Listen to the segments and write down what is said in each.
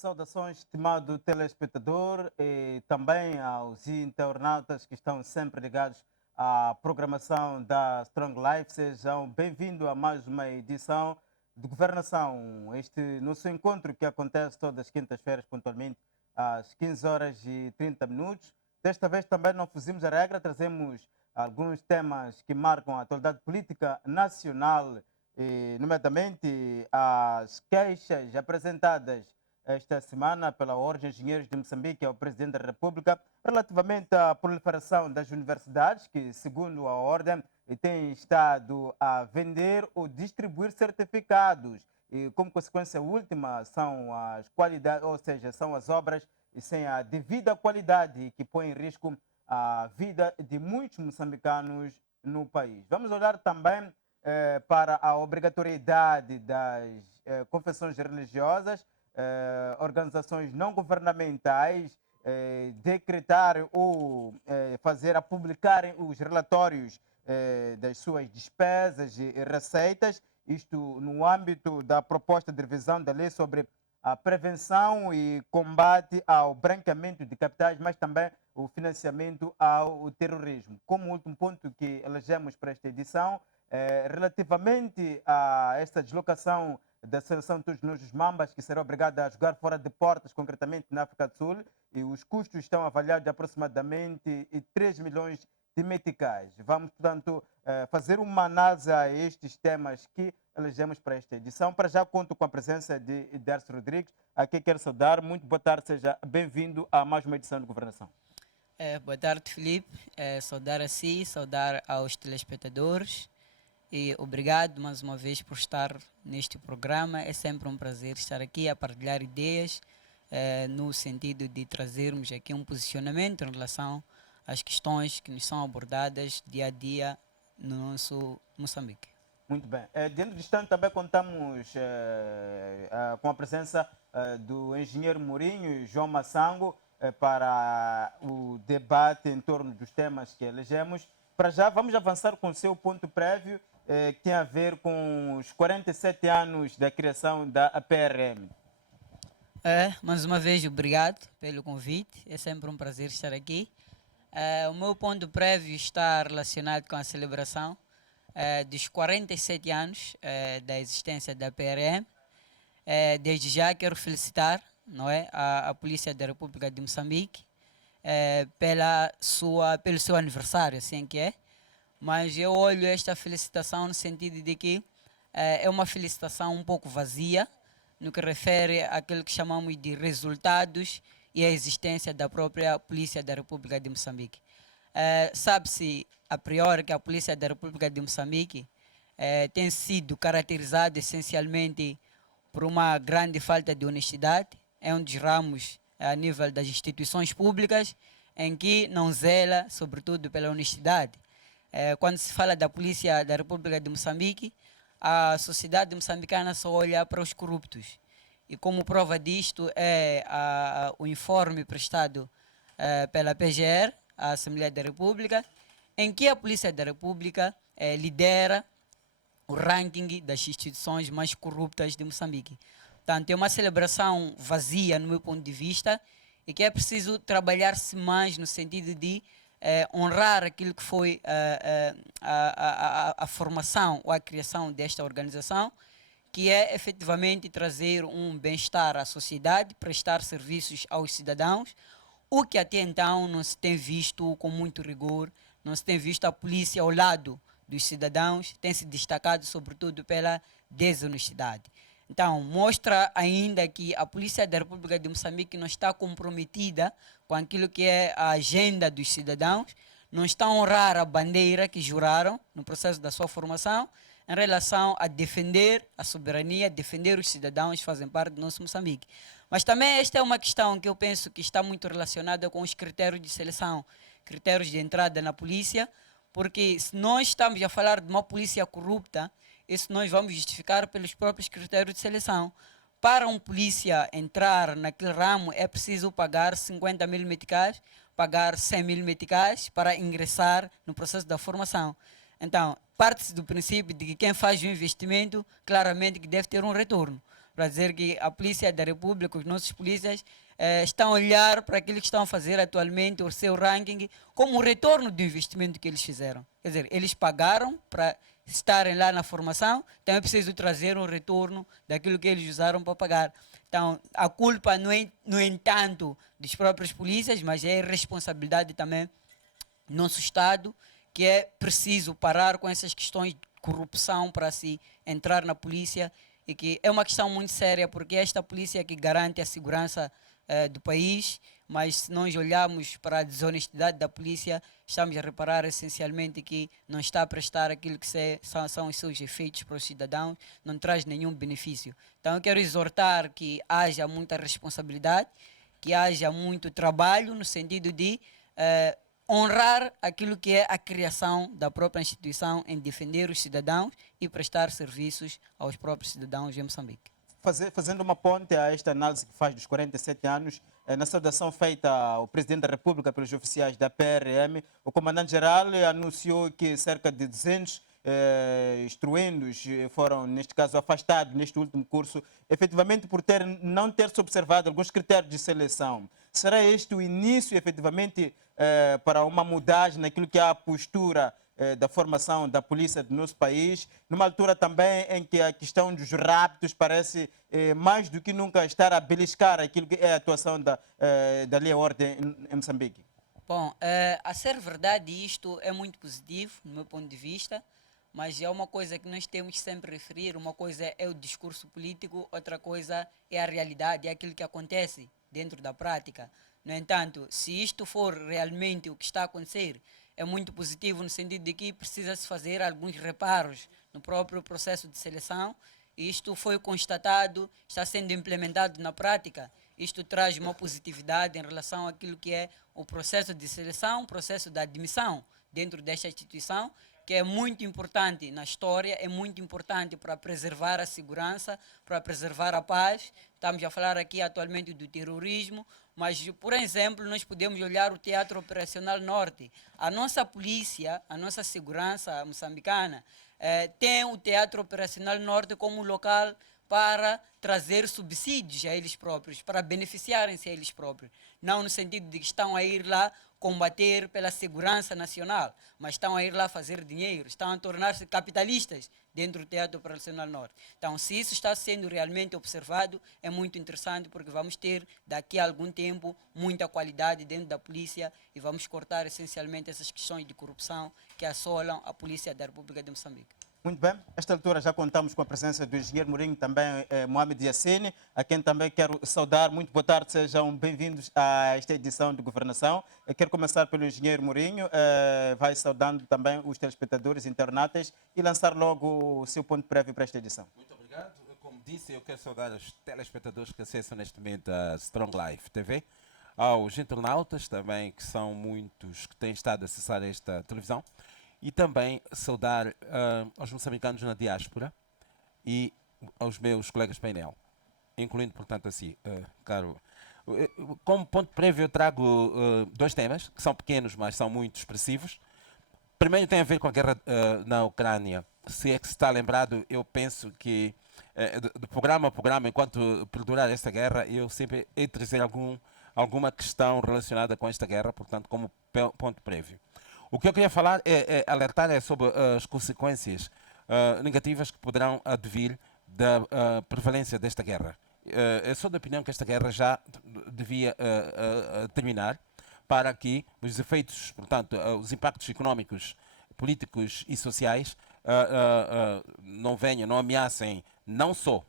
Saudações, estimado telespectador, e também aos internautas que estão sempre ligados à programação da Strong Life. Sejam bem-vindos a mais uma edição de Governação. Este nosso encontro que acontece todas as quintas-feiras, pontualmente às 15 horas e 30 minutos. Desta vez também não fugimos a regra, trazemos alguns temas que marcam a atualidade política nacional, nomeadamente as queixas apresentadas esta semana pela Ordem de Engenheiros de Moçambique ao Presidente da República relativamente à proliferação das universidades que, segundo a Ordem, tem estado a vender ou distribuir certificados e, como consequência última, são as qualidades, ou seja, são as obras sem a devida qualidade que põem em risco a vida de muitos moçambicanos no país. Vamos olhar também para a obrigatoriedade das confissões religiosas, organizações não governamentais decretarem ou publicarem os relatórios das suas despesas e receitas, isto no âmbito da proposta de revisão da lei sobre a prevenção e combate ao branqueamento de capitais, mas também o financiamento ao terrorismo. Como último ponto que elegemos para esta edição, relativamente a esta deslocação da seleção dos Nojos Mambas, que será obrigada a jogar fora de portas, concretamente na África do Sul, e os custos estão avaliados de aproximadamente 3 milhões de meticais. Vamos, portanto, fazer uma análise a estes temas que elegemos para esta edição. Para já conto com a presença de Darcy Rodrigues, a quem quero saudar. Muito boa tarde, seja bem-vindo a mais uma edição de Governação. Boa tarde, Felipe. Saudar a si, saudar aos telespectadores. E obrigado mais uma vez por estar neste programa. É sempre um prazer estar aqui a partilhar ideias no sentido de trazermos aqui um posicionamento em relação às questões que nos são abordadas dia a dia no nosso Moçambique. Muito bem. Dentro do instante também contamos com a presença do engenheiro Mourinho e João Massango para o debate em torno dos temas que elegemos. Para já, vamos avançar com o seu ponto prévio, que tem a ver com os 47 anos da criação da PRM. Mais uma vez, obrigado pelo convite. É sempre um prazer estar aqui. O meu ponto prévio está relacionado com a celebração dos 47 anos da existência da PRM. Desde já quero felicitar, não é, a Polícia da República de Moçambique pelo seu aniversário, assim que é. Mas eu olho esta felicitação no sentido de que é uma felicitação um pouco vazia, no que refere àquilo que chamamos de resultados e a existência da própria Polícia da República de Moçambique. Sabe-se, a priori, que a Polícia da República de Moçambique tem sido caracterizada essencialmente por uma grande falta de honestidade. É um dos ramos a nível das instituições públicas em que não zela, sobretudo, pela honestidade. Quando se fala da Polícia da República de Moçambique, a sociedade moçambicana só olha para os corruptos. E como prova disto é o informe prestado pela PGR, a Assembleia da República, em que a Polícia da República lidera o ranking das instituições mais corruptas de Moçambique. Portanto, é uma celebração vazia, no meu ponto de vista, e que é preciso trabalhar-se mais no sentido de honrar aquilo que foi a formação ou a criação desta organização, que é efetivamente trazer um bem-estar à sociedade, prestar serviços aos cidadãos, o que até então não se tem visto com muito rigor, não se tem visto a polícia ao lado dos cidadãos, tem se destacado sobretudo pela desonestidade. Então, mostra ainda que a Polícia da República de Moçambique não está comprometida com aquilo que é a agenda dos cidadãos, não está a honrar a bandeira que juraram no processo da sua formação em relação a defender a soberania, defender os cidadãos que fazem parte do nosso Moçambique. Mas também esta é uma questão que eu penso que está muito relacionada com os critérios de seleção, critérios de entrada na polícia, porque se nós estamos a falar de uma polícia corrupta, isso nós vamos justificar pelos próprios critérios de seleção. Para um polícia entrar naquele ramo é preciso pagar 50 mil meticais, pagar 100 mil meticais para ingressar no processo da formação. Então, parte-se do princípio de que quem faz o investimento, claramente que deve ter um retorno. para dizer que a Polícia da República, os nossos polícias, estão a olhar para aquilo que estão a fazer atualmente, o seu ranking, como um retorno do investimento que eles fizeram. Quer dizer, eles pagaram para estarem lá na formação, então é preciso trazer um retorno daquilo que eles usaram para pagar. Então, a culpa não é, no entanto, dos próprios polícias, mas é responsabilidade também do nosso Estado, que é preciso parar com essas questões de corrupção para se entrar na polícia, e que é uma questão muito séria, porque é esta polícia que garante a segurança do país, mas se nós olharmos para a desonestidade da polícia, estamos a reparar essencialmente que não está a prestar aquilo que são os seus efeitos para os cidadãos, não traz nenhum benefício. Então eu quero exortar que haja muita responsabilidade, que haja muito trabalho no sentido de honrar aquilo que é a criação da própria instituição em defender os cidadãos e prestar serviços aos próprios cidadãos em Moçambique. Fazendo uma ponte a esta análise que faz dos 47 anos, na saudação feita ao Presidente da República pelos oficiais da PRM, o Comandante-Geral anunciou que cerca de 200 instruendos foram, neste caso, afastados neste último curso, efetivamente por não ter-se observado alguns critérios de seleção. Será este o início, efetivamente, para uma mudagem naquilo que é a postura da formação da polícia do nosso país, numa altura também em que a questão dos raptos parece mais do que nunca estar a beliscar aquilo que é a atuação da lei e ordem em Moçambique? Bom, a ser verdade, isto é muito positivo, do meu ponto de vista, mas é uma coisa que nós temos que sempre referir. Uma coisa é o discurso político, outra coisa é a realidade, é aquilo que acontece dentro da prática. No entanto, se isto for realmente o que está a acontecer, é muito positivo no sentido de que precisa-se fazer alguns reparos no próprio processo de seleção. Isto foi constatado, está sendo implementado na prática. Isto traz uma positividade em relação àquilo que é o processo de seleção, o processo da admissão dentro desta instituição, que é muito importante na história, é muito importante para preservar a segurança, para preservar a paz. Estamos a falar aqui atualmente do terrorismo, mas, por exemplo, nós podemos olhar o Teatro Operacional Norte. A nossa polícia, a nossa segurança moçambicana, tem o Teatro Operacional Norte como local para trazer subsídios a eles próprios, para beneficiarem-se a eles próprios. Não no sentido de que estão a ir lá combater pela segurança nacional, mas estão a ir lá fazer dinheiro, estão a tornar-se capitalistas dentro do Teatro Operacional Norte. Então, se isso está sendo realmente observado, é muito interessante, porque vamos ter, daqui a algum tempo, muita qualidade dentro da polícia e vamos cortar essencialmente essas questões de corrupção que assolam a polícia da República de Moçambique. Muito bem, esta altura já contamos com a presença do engenheiro Mourinho, também Mohamed Yassine, a quem também quero saudar. Muito boa tarde, sejam bem-vindos a esta edição de Governação. Eu quero começar pelo engenheiro Mourinho, vai saudando também os telespectadores internautas e lançar logo o seu ponto prévio para esta edição. Muito obrigado. Como disse, eu quero saudar os telespectadores que acessam neste momento a Strong Life TV, aos internautas também, que são muitos que têm estado a acessar esta televisão, e também saudar aos moçambicanos na diáspora e aos meus colegas painel, incluindo, portanto, assim, caro. Como ponto prévio eu trago dois temas, que são pequenos, mas são muito expressivos. Primeiro tem a ver com a guerra na Ucrânia. Se é que se está lembrado, eu penso que de programa a programa, enquanto perdurar esta guerra, eu sempre hei de trazer alguma questão relacionada com esta guerra, portanto, como ponto prévio. O que eu queria falar alertar sobre as consequências negativas que poderão advir da prevalência desta guerra. Eu sou da opinião que esta guerra já devia terminar, para que os efeitos, portanto, os impactos económicos, políticos e sociais não ameacem não só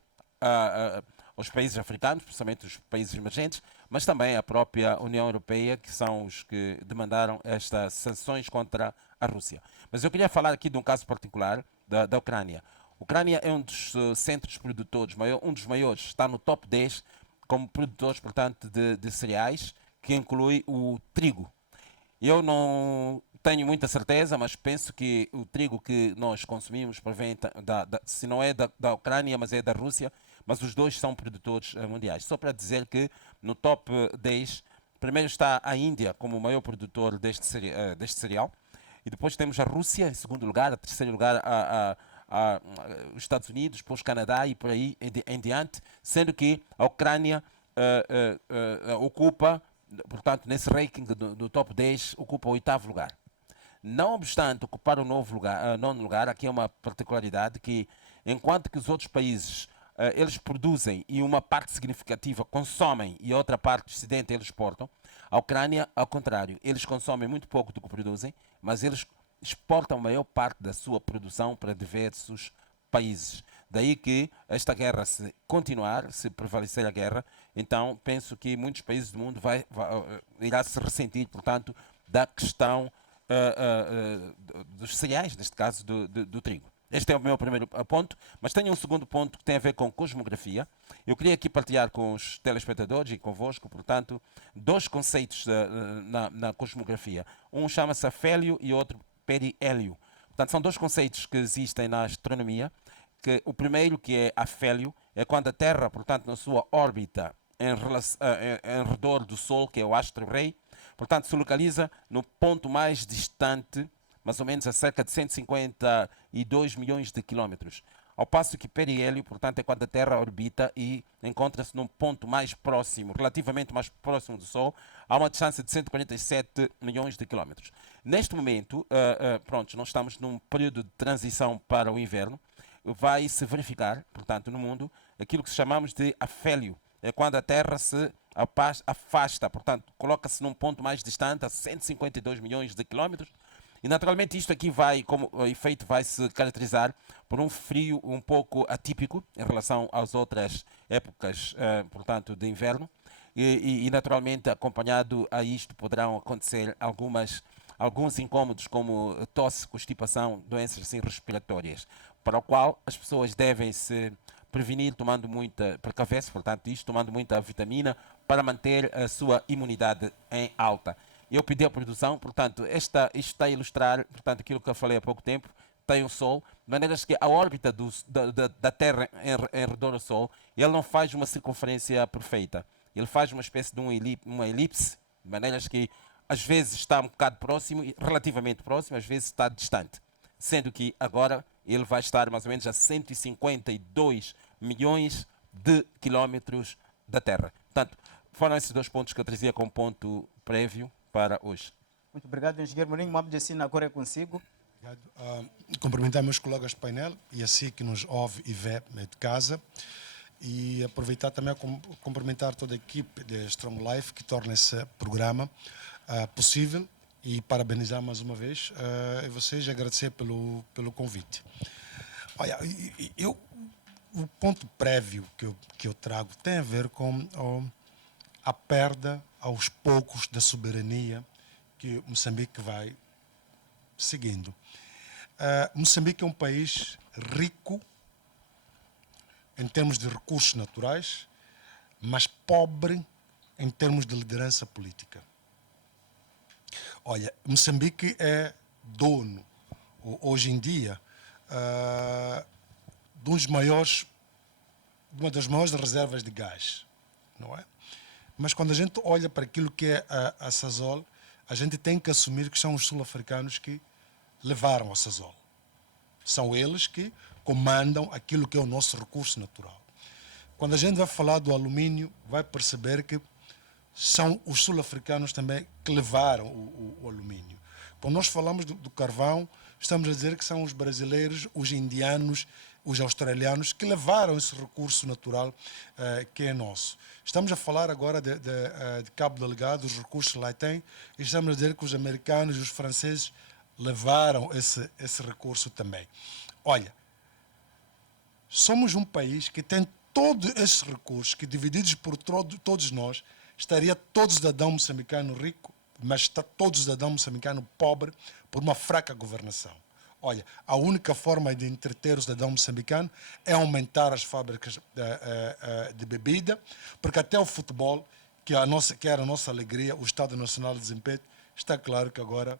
os países africanos, principalmente os países emergentes, mas também a própria União Europeia, que são os que demandaram estas sanções contra a Rússia. Mas eu queria falar aqui de um caso particular da Ucrânia. A Ucrânia é um dos centros produtores, um dos maiores, está no top 10 como produtores, portanto, de cereais, que inclui o trigo. Eu não tenho muita certeza, mas penso que o trigo que nós consumimos provém, se não é da Ucrânia, mas é da Rússia, mas os dois são produtores mundiais. Só para dizer que no top 10, primeiro está a Índia como o maior produtor deste cereal, e depois temos a Rússia em segundo lugar, em terceiro lugar a os Estados Unidos, depois o Canadá e por aí em diante, sendo que a Ucrânia ocupa, portanto, nesse ranking do top 10, ocupa o 8º lugar. Não obstante ocupar o nono lugar, aqui é uma particularidade que, enquanto que os outros países eles produzem e uma parte significativa consomem e outra parte do excedente eles exportam, a Ucrânia, ao contrário, eles consomem muito pouco do que produzem, mas eles exportam a maior parte da sua produção para diversos países. Daí que esta guerra, se continuar, se prevalecer a guerra, então penso que muitos países do mundo irá se ressentir, portanto, da questão dos cereais, neste caso do trigo. Este é o meu primeiro ponto, mas tenho um segundo ponto que tem a ver com cosmografia. Eu queria aqui partilhar com os telespectadores e convosco, portanto, dois conceitos na cosmografia. Um chama-se afélio e outro perihélio. Portanto, são dois conceitos que existem na astronomia. Que o primeiro, que é afélio, é quando a Terra, portanto, na sua órbita em redor do Sol, que é o astro-rei, portanto, se localiza no ponto mais distante, mais ou menos a cerca de 152 milhões de quilómetros. Ao passo que perihélio, portanto, é quando a Terra orbita e encontra-se num ponto mais próximo, relativamente mais próximo do Sol, a uma distância de 147 milhões de quilómetros. Neste momento, pronto, nós estamos num período de transição para o inverno. Vai se verificar, portanto, no mundo, aquilo que chamamos de afélio. É quando a Terra se afasta, portanto, coloca-se num ponto mais distante, a 152 milhões de quilómetros. E, naturalmente, isto aqui vai, como efeito, vai se caracterizar por um frio um pouco atípico em relação às outras épocas, portanto, de inverno. E, naturalmente, acompanhado a isto, poderão acontecer alguns incômodos, como tosse, constipação, doenças assim, respiratórias, para o qual as pessoas devem se prevenir tomando precaver-se, portanto, isto, tomando muita vitamina para manter a sua imunidade em alta. Eu pedi a produção, portanto, isto está a ilustrar, portanto, aquilo que eu falei há pouco tempo, tem o Sol, de maneira que a órbita da Terra em redor do Sol, ele não faz uma circunferência perfeita, ele faz uma espécie de uma elipse, de maneiras que às vezes está um bocado próximo, relativamente próximo, às vezes está distante, sendo que agora ele vai estar mais ou menos a 152 milhões de quilómetros da Terra. Portanto, foram esses dois pontos que eu trazia como ponto prévio para hoje. Muito obrigado, engenheiro Mourinho. Mabde assim, agora é consigo. Obrigado. Cumprimentar meus colegas de painel e assim que nos ouve e vê de casa. E aproveitar também a cumprimentar toda a equipe de Strong Life que torna esse programa possível e parabenizar mais uma vez vocês e agradecer pelo convite. Olha, o ponto prévio que eu trago tem a ver com a perda aos poucos da soberania que Moçambique vai seguindo. Moçambique é um país rico em termos de recursos naturais, mas pobre em termos de liderança política. Olha, Moçambique é dono, hoje em dia, de uma das maiores reservas de gás, não é? Mas quando a gente olha para aquilo que é a Sasol, a gente tem que assumir que são os sul-africanos que levaram a Sasol. São eles que comandam aquilo que é o nosso recurso natural. Quando a gente vai falar do alumínio, vai perceber que são os sul-africanos também que levaram o alumínio. Quando nós falamos do carvão, estamos a dizer que são os brasileiros, os indianos, os australianos que levaram esse recurso natural que é nosso. Estamos a falar agora de Cabo Delgado, os recursos que lá tem, e estamos a dizer que os americanos e os franceses levaram esse recurso também. Olha, somos um país que tem todos esses recursos que, divididos por todos nós, estaria todo cidadão moçambicano rico, mas está todo cidadão moçambicano pobre por uma fraca governação. Olha, a única forma de entreter o cidadão moçambicano é aumentar as fábricas de bebida, porque até o futebol, que era a nossa alegria, o Estado Nacional de Desempenho, está claro que agora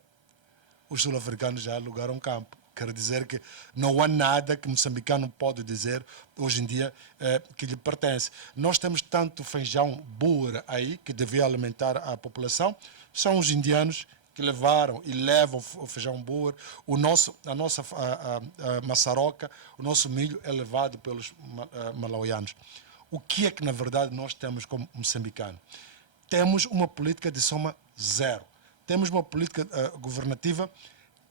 os sul-africanos já alugaram campo. Quer dizer que não há nada que o moçambicano pode dizer hoje em dia que lhe pertence. Nós temos tanto feijão burro aí, que devia alimentar a população, são os indianos que levaram e levam o feijão boer, a nossa maçaroca, o nosso milho é levado pelos malauianos. O que é que, na verdade, nós temos como moçambicano? Temos uma política de soma zero. Temos uma política governativa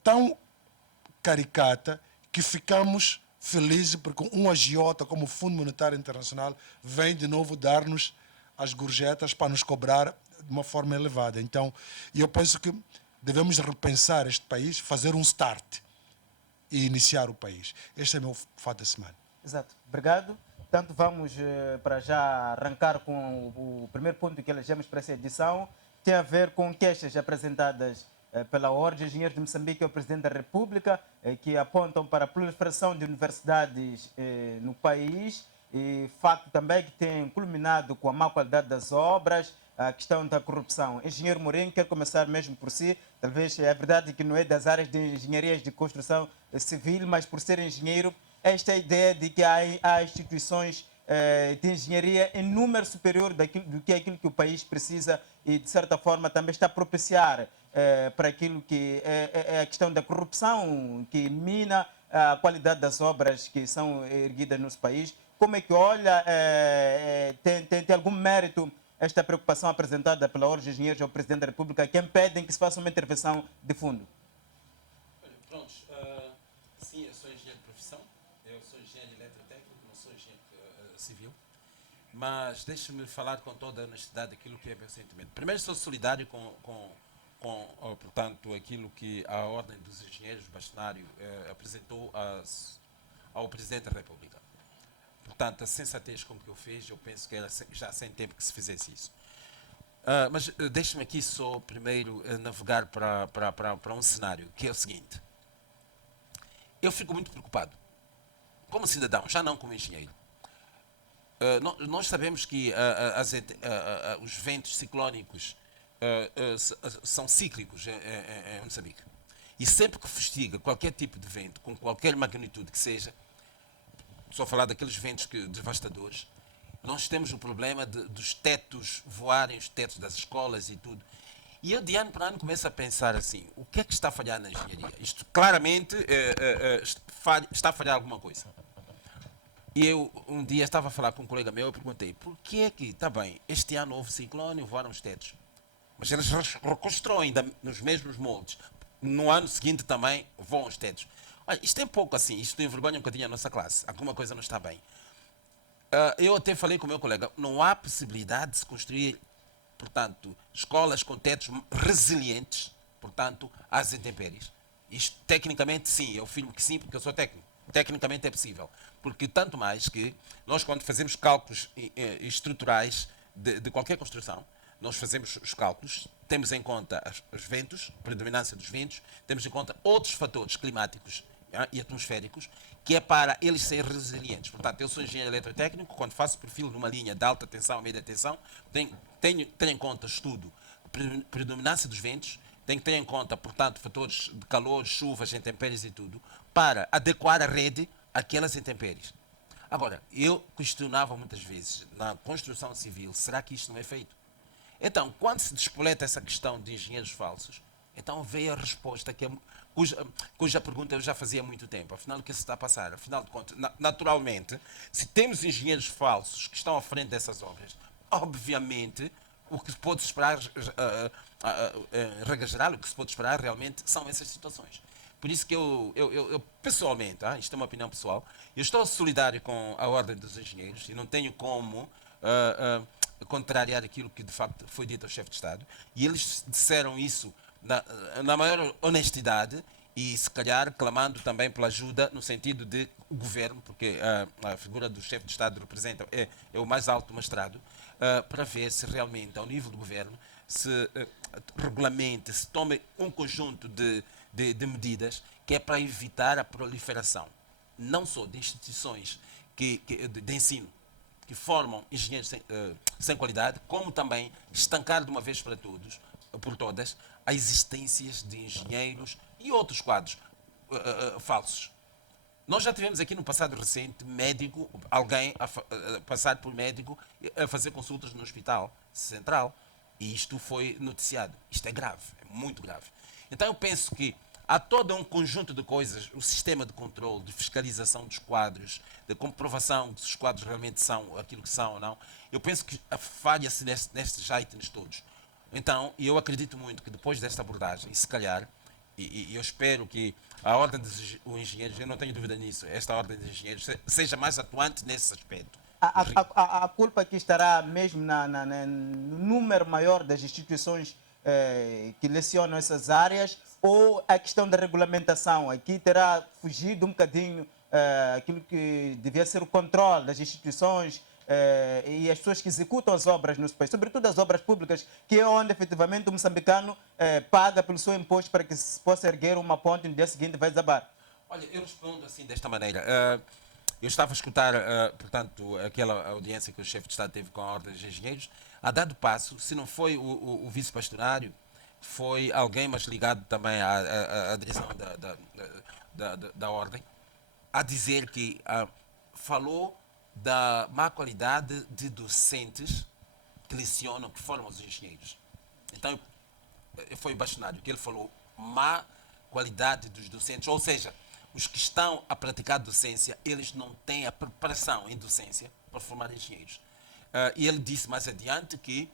tão caricata que ficamos felizes porque um agiota como o Fundo Monetário Internacional vem de novo dar-nos as gorjetas para nos cobrar de uma forma elevada. Então, eu penso que devemos repensar este país, fazer um start e iniciar o país. Este é o meu fato da semana. Exato. Obrigado. Portanto, vamos para já arrancar com o primeiro ponto que elegemos para essa edição. Tem a ver com queixas apresentadas pela Ordem de Engenheiros de Moçambique ao Presidente da República, que apontam para a proliferação de universidades no país, e facto também que tem culminado com a má qualidade das obras, a questão da corrupção. Engenheiro Mourinho, quer começar mesmo por si. Talvez é verdade que não é das áreas de engenharias de construção civil, mas por ser engenheiro, esta ideia de que há instituições de engenharia em número superior do que aquilo que o país precisa e, de certa forma, também está a propiciar para aquilo que é a questão da corrupção, que mina a qualidade das obras que são erguidas no nosso país. Como é que olha? Tem algum mérito esta preocupação apresentada pela Ordem de Engenheiros ao Presidente da República, que impedem que se faça uma intervenção de fundo? Pronto, sim, eu sou engenheiro de profissão, eu sou engenheiro eletrotécnico, não sou engenheiro civil, mas deixe-me falar com toda a honestidade aquilo que é meu sentimento. Primeiro, sou solidário portanto, aquilo que a Ordem dos Engenheiros Bastonário apresentou ao Presidente da República. Portanto, a sensatez com que eu fiz, eu penso que era já sem tempo que se fizesse isso. Mas deixe-me aqui só primeiro navegar para um cenário, que é o seguinte. Eu fico muito preocupado, como cidadão, já não como engenheiro. Nós sabemos que os ventos ciclónicos são cíclicos em Moçambique. E sempre que fustiga qualquer tipo de vento, com qualquer magnitude que seja, só falar daqueles ventos devastadores, nós temos o problema dos tetos voarem, os tetos das escolas e tudo. E eu, de ano para ano, começo a pensar assim, o que é que está a falhar na engenharia? Isto claramente está a falhar alguma coisa. E eu, um dia, estava a falar com um colega meu e perguntei, por que é que, está bem, este ano houve ciclone e voaram os tetos, mas eles reconstroem nos mesmos moldes. No ano seguinte também voam os tetos. Olha, isto é pouco assim, isto envergonha um bocadinho a nossa classe. Alguma coisa não está bem. Eu até falei com o meu colega, não há possibilidade de se construir, portanto, escolas com tetos resilientes, portanto, às intempéries. Isto, tecnicamente, sim, eu afirmo que sim, porque eu sou técnico. Tecnicamente é possível. Porque tanto mais que nós, quando fazemos cálculos estruturais de qualquer construção, nós fazemos os cálculos, temos em conta os ventos, a predominância dos ventos, temos em conta outros fatores climáticos e atmosféricos, que é para eles serem resilientes. Portanto, eu sou engenheiro eletrotécnico, quando faço perfil numa linha de alta tensão a média tensão, tenho em conta estudo predominância dos ventos, tenho que ter em conta, portanto, fatores de calor, chuvas, intempéries e tudo, para adequar a rede àquelas intempéries. Agora, eu questionava muitas vezes, na construção civil, será que isto não é feito? Então, quando se despoleta essa questão de engenheiros falsos, então veio a resposta, cuja pergunta eu já fazia há muito tempo. Afinal, o que se está a passar? Afinal de contas, naturalmente, se temos engenheiros falsos que estão à frente dessas obras, obviamente, o que se pode esperar, regra geral, o que se pode esperar realmente são essas situações. Por isso que eu pessoalmente, isto é uma opinião pessoal, eu estou solidário com a Ordem dos Engenheiros e não tenho como contrariar aquilo que de facto foi dito ao chefe de Estado. E eles disseram isso na maior honestidade e se calhar clamando também pela ajuda no sentido de o governo, porque a figura do chefe de Estado representa, é o mais alto magistrado, para ver se realmente ao nível do governo se regulamente, se tome um conjunto de medidas que é para evitar a proliferação, não só de instituições de ensino que formam engenheiros sem qualidade, como também estancar de uma vez por todas, a existências de engenheiros e outros quadros falsos. Nós já tivemos aqui no passado recente alguém a passar por médico a fazer consultas no hospital central, e isto foi noticiado. Isto é grave, é muito grave. Então eu penso que há todo um conjunto de coisas, o sistema de controle, de fiscalização dos quadros, de comprovação se os quadros realmente são aquilo que são ou não. Eu penso que falha-se nestes itens todos. Então, eu acredito muito que depois desta abordagem, se calhar, e eu espero que a Ordem dos Engenheiros, eu não tenho dúvida nisso, esta Ordem dos Engenheiros seja mais atuante nesse aspecto. A culpa aqui estará mesmo no número maior das instituições que lecionam essas áreas, ou a questão da regulamentação aqui terá fugido um bocadinho aquilo que devia ser o controle das instituições e as pessoas que executam as obras no país, sobretudo as obras públicas, que é onde efetivamente o moçambicano paga pelo seu imposto para que se possa erguer uma ponte e no dia seguinte vai desabar. Olha, eu respondo assim desta maneira. Eu estava a escutar, portanto, aquela audiência que o chefe de Estado teve com a Ordem dos Engenheiros. A dado passo, se não foi o vice-pastorário, foi alguém mais ligado também à direção da Ordem, a dizer que falou da má qualidade de docentes que lecionam, que formam os engenheiros. Então, foi o bastonário que ele falou, má qualidade dos docentes, ou seja, os que estão a praticar docência, eles não têm a preparação em docência para formar engenheiros. E ele disse mais adiante que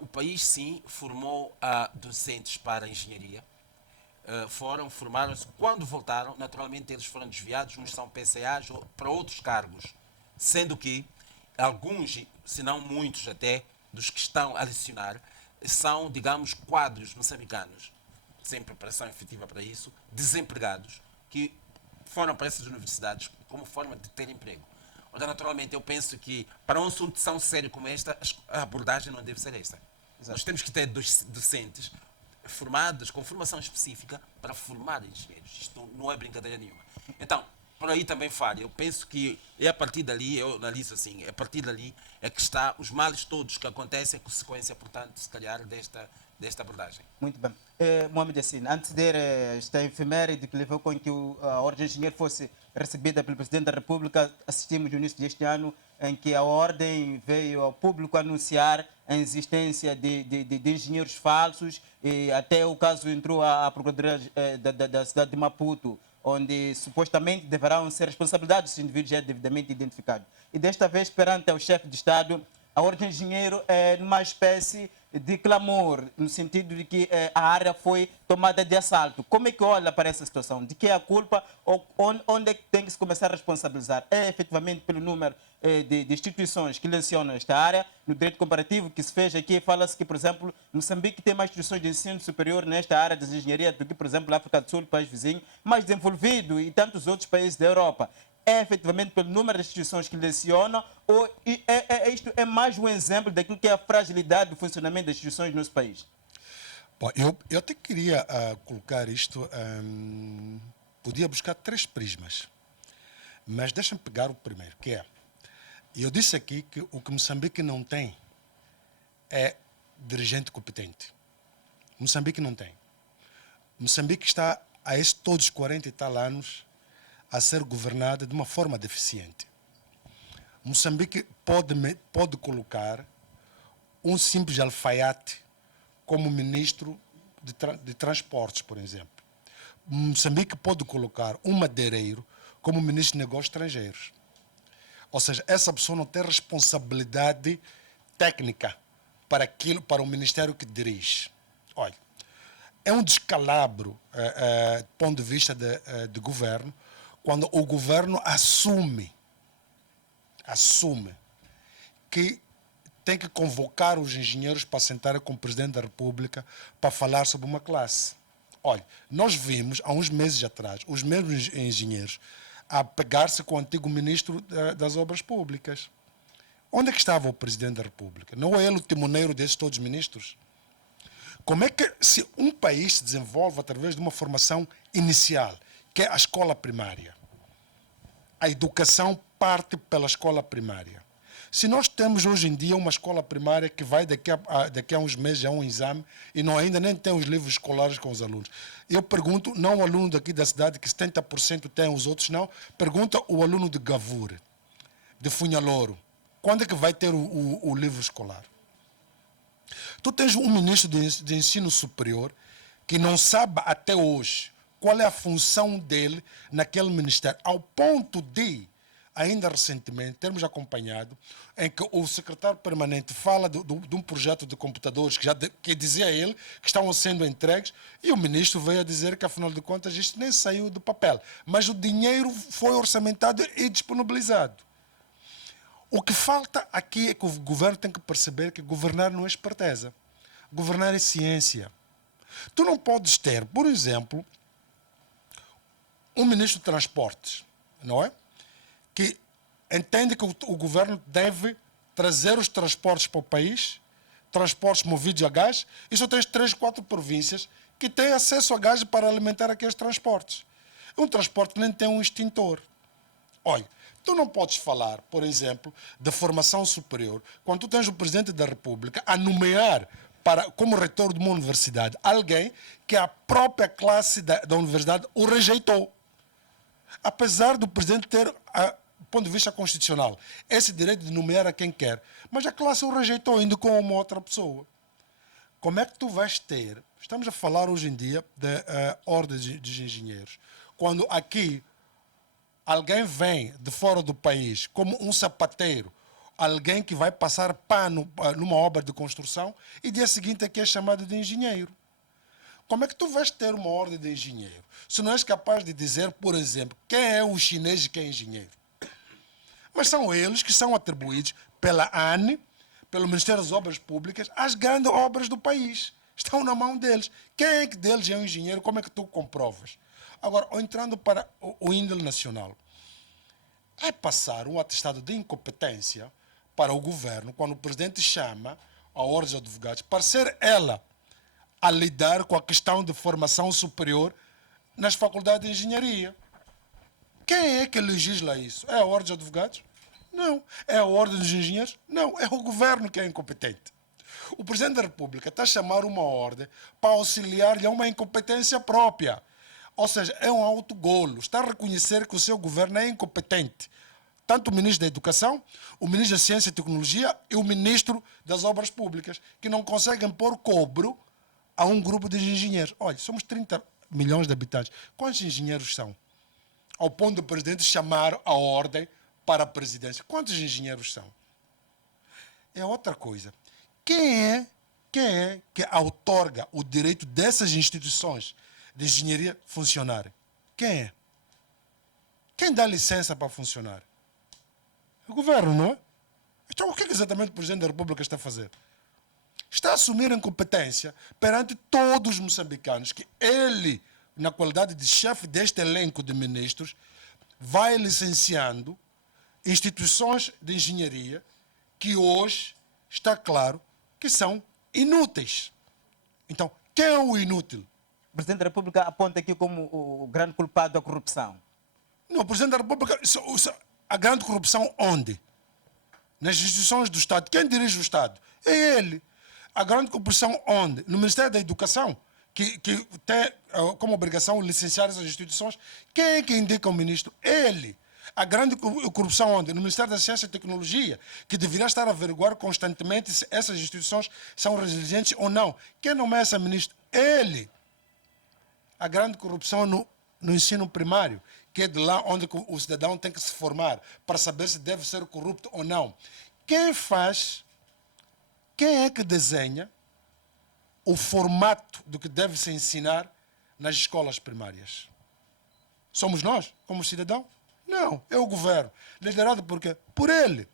o país, sim, formou docentes para a engenharia. Formaram-se. Quando voltaram, naturalmente, eles foram desviados, uns são PCAs para outros cargos. Sendo que alguns, se não muitos até, dos que estão a lecionar, são, digamos, quadros moçambicanos, sem preparação efetiva para isso, desempregados, que foram para essas universidades como forma de ter emprego. Então, naturalmente, eu penso que para um assunto tão sério como esta, a abordagem não deve ser esta. Exato. Nós temos que ter docentes formados com formação específica para formar engenheiros. Isto não é brincadeira nenhuma. Então, por aí também falha. Eu penso que é a partir dali, eu analiso assim, a partir dali é que está os males todos que acontecem, a consequência, portanto, se calhar, desta abordagem. Muito bem. Mohamed Yassine, antes de esta efeméride que levou com que a Ordem de Engenheiro fosse recebida pelo Presidente da República, assistimos no início deste ano em que a Ordem veio ao público anunciar a existência de engenheiros falsos, e até o caso entrou à Procuradoria da cidade de Maputo, onde supostamente deverão ser responsabilizados os indivíduos já devidamente identificados. E desta vez, perante o chefe de Estado, a Ordem de Engenheiro é uma espécie de clamor, no sentido de que a área foi tomada de assalto. Como é que olha para essa situação? De que é a culpa? Ou onde é que tem que se começar a responsabilizar? É efetivamente pelo número de instituições que lecionam esta área? No direito comparativo que se fez aqui, fala-se que, por exemplo, Moçambique tem mais instituições de ensino superior nesta área de engenharia do que, por exemplo, a África do Sul, país vizinho, mais desenvolvido, e tantos outros países da Europa. É efetivamente pelo número de instituições que lecionam, ou isto é mais um exemplo daquilo que é a fragilidade do funcionamento das instituições no nosso país? Bom, eu até queria colocar isto, podia buscar 3 prismas, mas deixa-me pegar o primeiro, que é, eu disse aqui que o que Moçambique não tem é dirigente competente. Moçambique não tem. Moçambique está, a esses todos os 40 e tal anos, a ser governada de uma forma deficiente. Moçambique pode colocar um simples alfaiate como ministro de transportes, por exemplo. Moçambique pode colocar um madeireiro como ministro de negócios estrangeiros. Ou seja, essa pessoa não tem responsabilidade técnica para o ministério que dirige. Olha, é um descalabro do ponto de vista de governo, quando o governo assume que tem que convocar os engenheiros para sentar com o Presidente da República para falar sobre uma classe. Olha, nós vimos há uns meses atrás os mesmos engenheiros a pegar-se com o antigo Ministro das Obras Públicas. Onde é que estava o Presidente da República? Não é ele o timoneiro desses todos os ministros? Como é que, se um país se desenvolve através de uma formação inicial, que é a escola primária, a educação parte pela escola primária. Se nós temos hoje em dia uma escola primária que vai daqui a uns meses a um exame e ainda nem tem os livros escolares com os alunos. Eu pergunto, não o aluno daqui da cidade, que 70% tem, os outros não, pergunta o aluno de Gavure, de Funhalouro, quando é que vai ter o livro escolar? Tu tens um ministro de ensino superior que não sabe até hoje qual é a função dele naquele ministério, ao ponto de, ainda recentemente, termos acompanhado, em que o secretário permanente fala de um projeto de computadores que dizia ele que estavam sendo entregues, e o ministro veio a dizer que, afinal de contas, isto nem saiu do papel. Mas o dinheiro foi orçamentado e disponibilizado. O que falta aqui é que o governo tem que perceber que governar não é esperteza. Governar é ciência. Tu não podes ter, por exemplo, um ministro de transportes, não é? Que entende que o governo deve trazer os transportes para o país, transportes movidos a gás, e só tens 3, 4 províncias que têm acesso a gás para alimentar aqueles transportes. Um transporte que nem tem um extintor. Olha, tu não podes falar, por exemplo, de formação superior quando tu tens o Presidente da República a nomear como reitor de uma universidade alguém que a própria classe da universidade o rejeitou. Apesar do Presidente ter, do ponto de vista constitucional, esse direito de nomear a quem quer, mas a classe o rejeitou, indicou uma outra pessoa. Como é que tu vais ter... Estamos a falar hoje em dia de ordem de engenheiros. Quando aqui alguém vem de fora do país, como um sapateiro, alguém que vai passar pano numa obra de construção, e dia seguinte aqui é chamado de engenheiro. Como é que tu vais ter uma ordem de engenheiro se não és capaz de dizer, por exemplo, quem é o chinês que é engenheiro? Mas são eles que são atribuídos pela ANE, pelo Ministério das Obras Públicas, às grandes obras do país. Estão na mão deles. Quem é que deles é um engenheiro? Como é que tu comprovas? Agora, entrando para o índole nacional, é passar um atestado de incompetência para o governo quando o presidente chama a ordem de advogados para ser ela a lidar com a questão de formação superior nas faculdades de engenharia. Quem é que legisla isso? É a ordem de advogados? Não. É a ordem dos engenheiros? Não. É o governo que é incompetente. O Presidente da República está a chamar uma ordem para auxiliar-lhe a uma incompetência própria. Ou seja, é um autogolo. Está a reconhecer que o seu governo é incompetente. Tanto o Ministro da Educação, o Ministro da Ciência e Tecnologia e o Ministro das Obras Públicas, que não conseguem pôr cobro a um grupo de engenheiros. Olha, somos 30 milhões de habitantes. Quantos engenheiros são? Ao ponto do Presidente chamar a ordem para a presidência. Quantos engenheiros são? É outra coisa. Quem é que outorga o direito dessas instituições de engenharia funcionarem? Quem é? Quem dá licença para funcionar? O governo, não é? Então, o que exatamente o Presidente da República está a fazer? Está a assumir incompetência perante todos os moçambicanos que ele, na qualidade de chefe deste elenco de ministros, vai licenciando instituições de engenharia que hoje está claro que são inúteis. Então, quem é o inútil? O Presidente da República aponta aqui como o grande culpado da corrupção. Não, o Presidente da República... A grande corrupção onde? Nas instituições do Estado. Quem dirige o Estado? É ele. A grande corrupção onde? No Ministério da Educação, que tem como obrigação licenciar essas instituições. Quem é que indica o ministro? Ele. A grande corrupção onde? No Ministério da Ciência e Tecnologia, que deveria estar a averiguar constantemente se essas instituições são resilientes ou não. Quem nomeia essa ministra? Ele. A grande corrupção no ensino primário, que é de lá onde o cidadão tem que se formar para saber se deve ser corrupto ou não. Quem é que desenha o formato do que deve se ensinar nas escolas primárias? Somos nós, como cidadão? Não, é o governo. Liderado por quê? Por ele.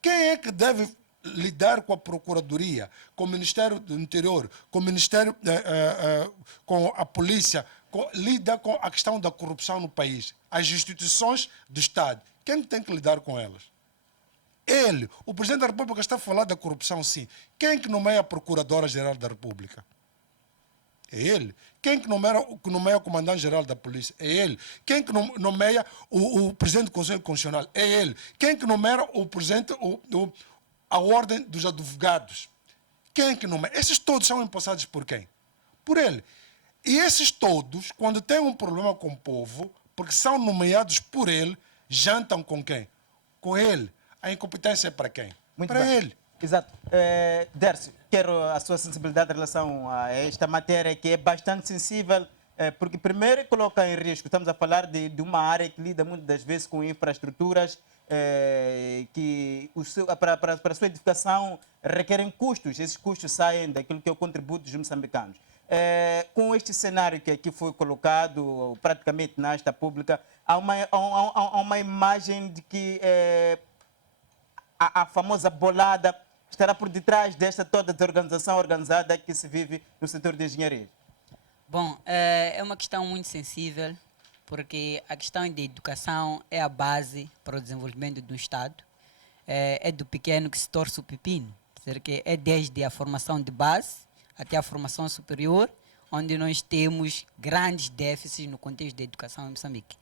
Quem é que deve lidar com a Procuradoria, com o Ministério do Interior, com o Ministério, com a Polícia, lida com a questão da corrupção no país? As instituições do Estado. Quem tem que lidar com elas? Ele. O Presidente da República está a falar da corrupção, sim. Quem é que nomeia a Procuradora-Geral da República? É ele. Quem que nomeia o Comandante-Geral da Polícia? É ele. Quem que nomeia o Presidente do Conselho Constitucional? É ele. Quem que nomeia o Presidente, a Ordem dos Advogados? Quem que nomeia? Esses todos são empossados por quem? Por ele. E esses todos, quando têm um problema com o povo, porque são nomeados por ele, jantam com quem? Com ele. A incompetência é para quem? Muito para bem. ele. Exato. Dércio, quero a sua sensibilidade em relação a esta matéria, que é bastante sensível, porque primeiro coloca em risco, estamos a falar de uma área que lida muitas das vezes com infraestruturas que para a sua edificação requerem custos. Esses custos saem daquilo que é o contributo dos moçambicanos. Com este cenário que aqui foi colocado, praticamente na asta pública, há uma imagem de que a famosa bolada estará por detrás desta toda desorganização organizada que se vive no setor de engenharia. Bom, é uma questão muito sensível, porque a questão da educação é a base para o desenvolvimento do Estado. É do pequeno que se torce o pepino. Quer dizer, que é desde a formação de base até a formação superior, onde nós temos grandes déficits no contexto da educação em Moçambique.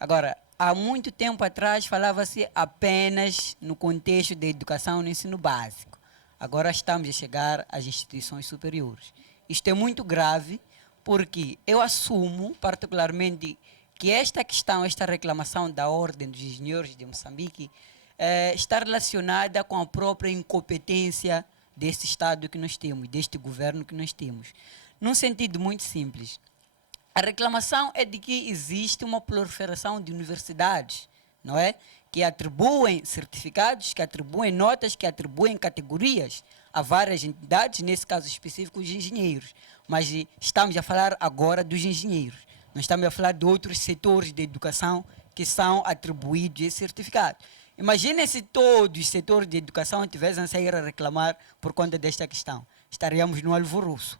Agora, há muito tempo atrás falava-se apenas no contexto da educação no ensino básico. Agora estamos a chegar às instituições superiores. Isto é muito grave, porque eu assumo particularmente que esta questão, esta reclamação da Ordem dos Engenheiros de Moçambique está relacionada com a própria incompetência deste Estado que nós temos, deste governo que nós temos. Num sentido muito simples, a reclamação é de que existe uma proliferação de universidades, não é? Que atribuem certificados, que atribuem notas, que atribuem categorias a várias entidades, nesse caso específico os engenheiros. Mas estamos a falar agora dos engenheiros. Não estamos a falar de outros setores de educação que são atribuídos esse certificado. Imaginem se todos os setores de educação tivessem a sair a reclamar por conta desta questão. Estaríamos no alvoroço.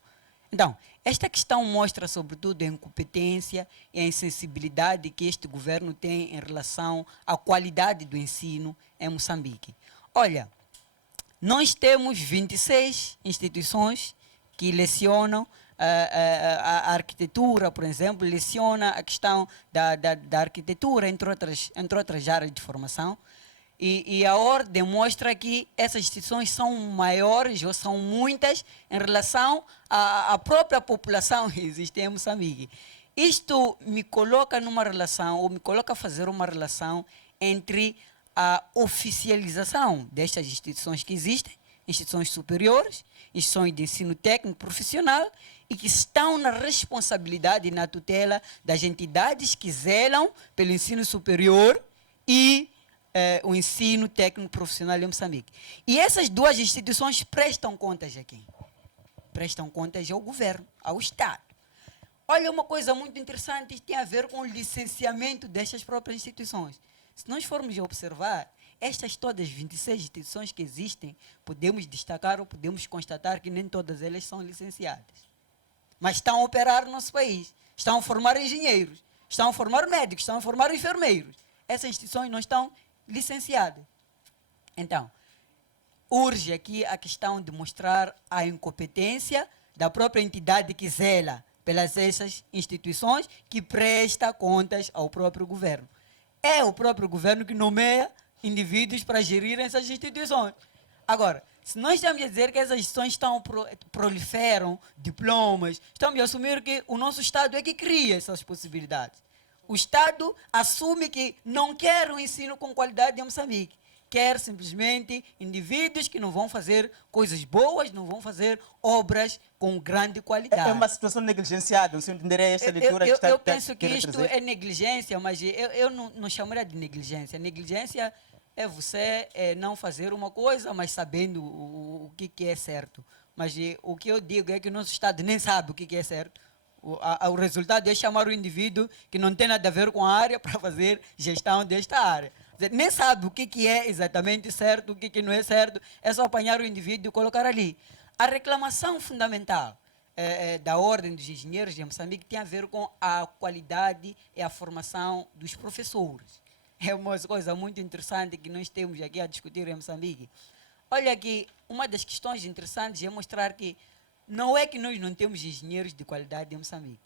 Então, esta questão mostra, sobretudo, a incompetência e a insensibilidade que este governo tem em relação à qualidade do ensino em Moçambique. Olha, nós temos 26 instituições que lecionam a arquitetura, por exemplo, leciona a questão da arquitetura, entre outras áreas de formação. E a ordem mostra que essas instituições são maiores ou são muitas em relação à própria população que existe em Moçambique. Isto me coloca numa relação, ou me coloca a fazer uma relação entre a oficialização destas instituições que existem, instituições superiores, instituições de ensino técnico profissional, e que estão na responsabilidade e na tutela das entidades que zelam pelo ensino superior e o ensino técnico profissional em Moçambique. E essas duas instituições prestam contas a quem? Prestam contas ao governo, ao Estado. Olha, uma coisa muito interessante tem a ver com o licenciamento destas próprias instituições. Se nós formos observar, estas todas 26 instituições que existem, podemos destacar ou podemos constatar que nem todas elas são licenciadas. Mas estão a operar no nosso país, estão a formar engenheiros, estão a formar médicos, estão a formar enfermeiros. Essas instituições não estão licenciadas. Então, urge aqui a questão de mostrar a incompetência da própria entidade que zela pelas essas instituições, que presta contas ao próprio governo. É o próprio governo que nomeia indivíduos para gerir essas instituições. Agora, se nós estamos a dizer que essas instituições proliferam diplomas, estamos a assumir que o nosso Estado é que cria essas possibilidades. O Estado assume que não quer um ensino com qualidade em Moçambique. Quer simplesmente indivíduos que não vão fazer coisas boas, não vão fazer obras com grande qualidade. É uma situação negligenciada, o senhor entenderia essa leitura que está eu penso que isto trazer? é negligência, mas eu não chamaria de negligência. Negligência é você não fazer uma coisa, mas sabendo o que é certo. Mas o que eu digo é que o nosso Estado nem sabe o que é certo. O resultado é chamar o indivíduo que não tem nada a ver com a área para fazer gestão desta área. Nem sabe o que é exatamente certo, o que não é certo, é só apanhar o indivíduo e colocar ali. A reclamação fundamental da Ordem dos Engenheiros de Moçambique tem a ver com a qualidade e a formação dos professores. É uma coisa muito interessante que nós temos aqui a discutir em Moçambique. Olha aqui, uma das questões interessantes é mostrar que não é que nós não temos engenheiros de qualidade em Moçambique.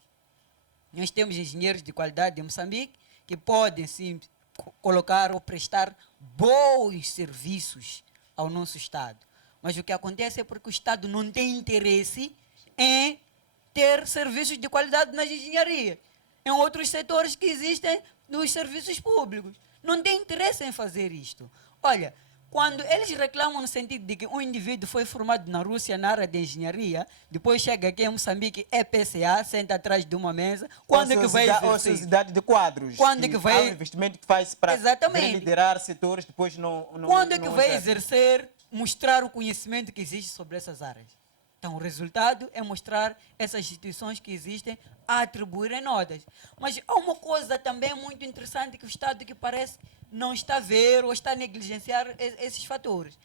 Nós temos engenheiros de qualidade em Moçambique que podem, sim, colocar ou prestar bons serviços ao nosso Estado. Mas o que acontece é porque o Estado não tem interesse em ter serviços de qualidade nas engenharias, em outros setores que existem nos serviços públicos. Não tem interesse em fazer isto. Olha, Quando eles reclamam no sentido de que um indivíduo foi formado na Rússia na área de engenharia, depois chega aqui em Moçambique, é PCA, senta atrás de uma mesa, quando é que vai Ou exercer? sociedade de quadros. Quando é que vai- Há um investimento que faz para Exatamente. liderar setores, depois não Quando é que não vai exerce. exercer, mostrar o conhecimento que existe sobre essas áreas? Então, o resultado é mostrar essas instituições que existem a atribuírem notas. Mas há uma coisa também muito interessante que o Estado que parece não está a ver ou está a negligenciar esses fatores.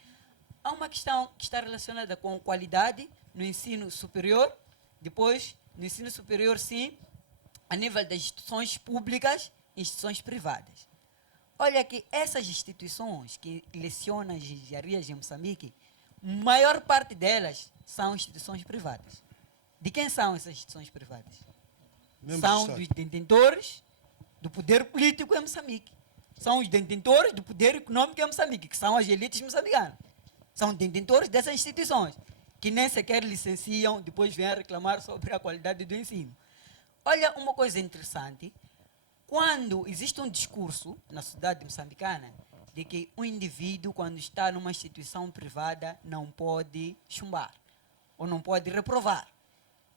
Há uma questão que está relacionada com qualidade no ensino superior, depois, no ensino superior, sim, a nível das instituições públicas e instituições privadas. Olha que essas instituições que lecionam engenharias em Moçambique, maior parte delas são instituições privadas. De quem são essas instituições privadas? Membros São do dos Estado. detentores do poder político em Moçambique. São os detentores do poder econômico em Moçambique, que são as elites moçambicanas. São detentores dessas instituições, que nem sequer licenciam, depois vêm a reclamar sobre a qualidade do ensino. Olha uma coisa interessante. Quando existe um discurso na sociedade moçambicana de que um indivíduo, quando está numa instituição privada, não pode chumbar ou não pode reprovar.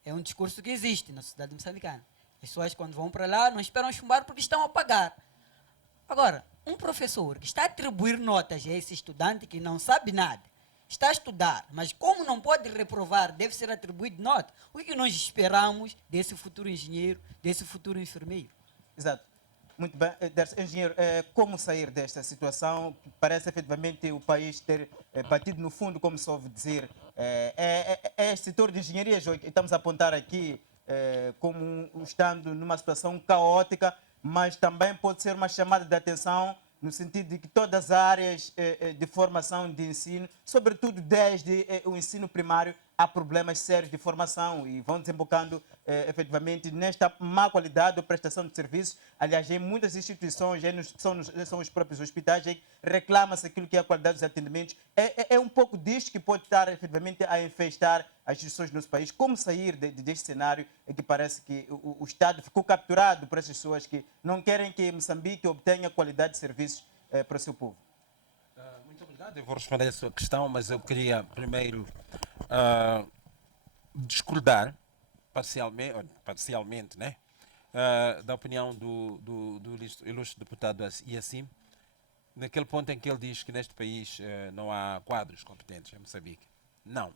É um discurso que existe na sociedade moçambicana. As pessoas, quando vão para lá, não esperam chumbar porque estão a pagar. Agora, um professor que está a atribuir notas a esse estudante que não sabe nada, está a estudar, mas como não pode reprovar, deve ser atribuído nota, o que nós esperamos desse futuro engenheiro, desse futuro enfermeiro? Exato. Muito bem. Dercy, engenheiro, como sair desta situação? Parece efetivamente o país ter batido no fundo, como se ouve dizer. Este setor de engenharia, estamos a apontar aqui como estando numa situação caótica, mas também pode ser uma chamada de atenção no sentido de que todas as áreas de formação de ensino, sobretudo desde o ensino primário, há problemas sérios de formação e vão desembocando efetivamente nesta má qualidade da prestação de serviços. Aliás, em muitas instituições, são os próprios hospitais, reclama-se aquilo que é a qualidade dos atendimentos. É um pouco disto que pode estar efetivamente a infestar as instituições do nosso país. Como sair deste cenário em que parece que o Estado ficou capturado por essas pessoas que não querem que Moçambique obtenha qualidade de serviços para o seu povo? Muito obrigado. Eu vou responder a sua questão, mas eu queria primeiro discordar parcialmente, né? Da opinião do ilustre deputado Yacine, naquele ponto em que ele diz que neste país não há quadros competentes em Moçambique. Não,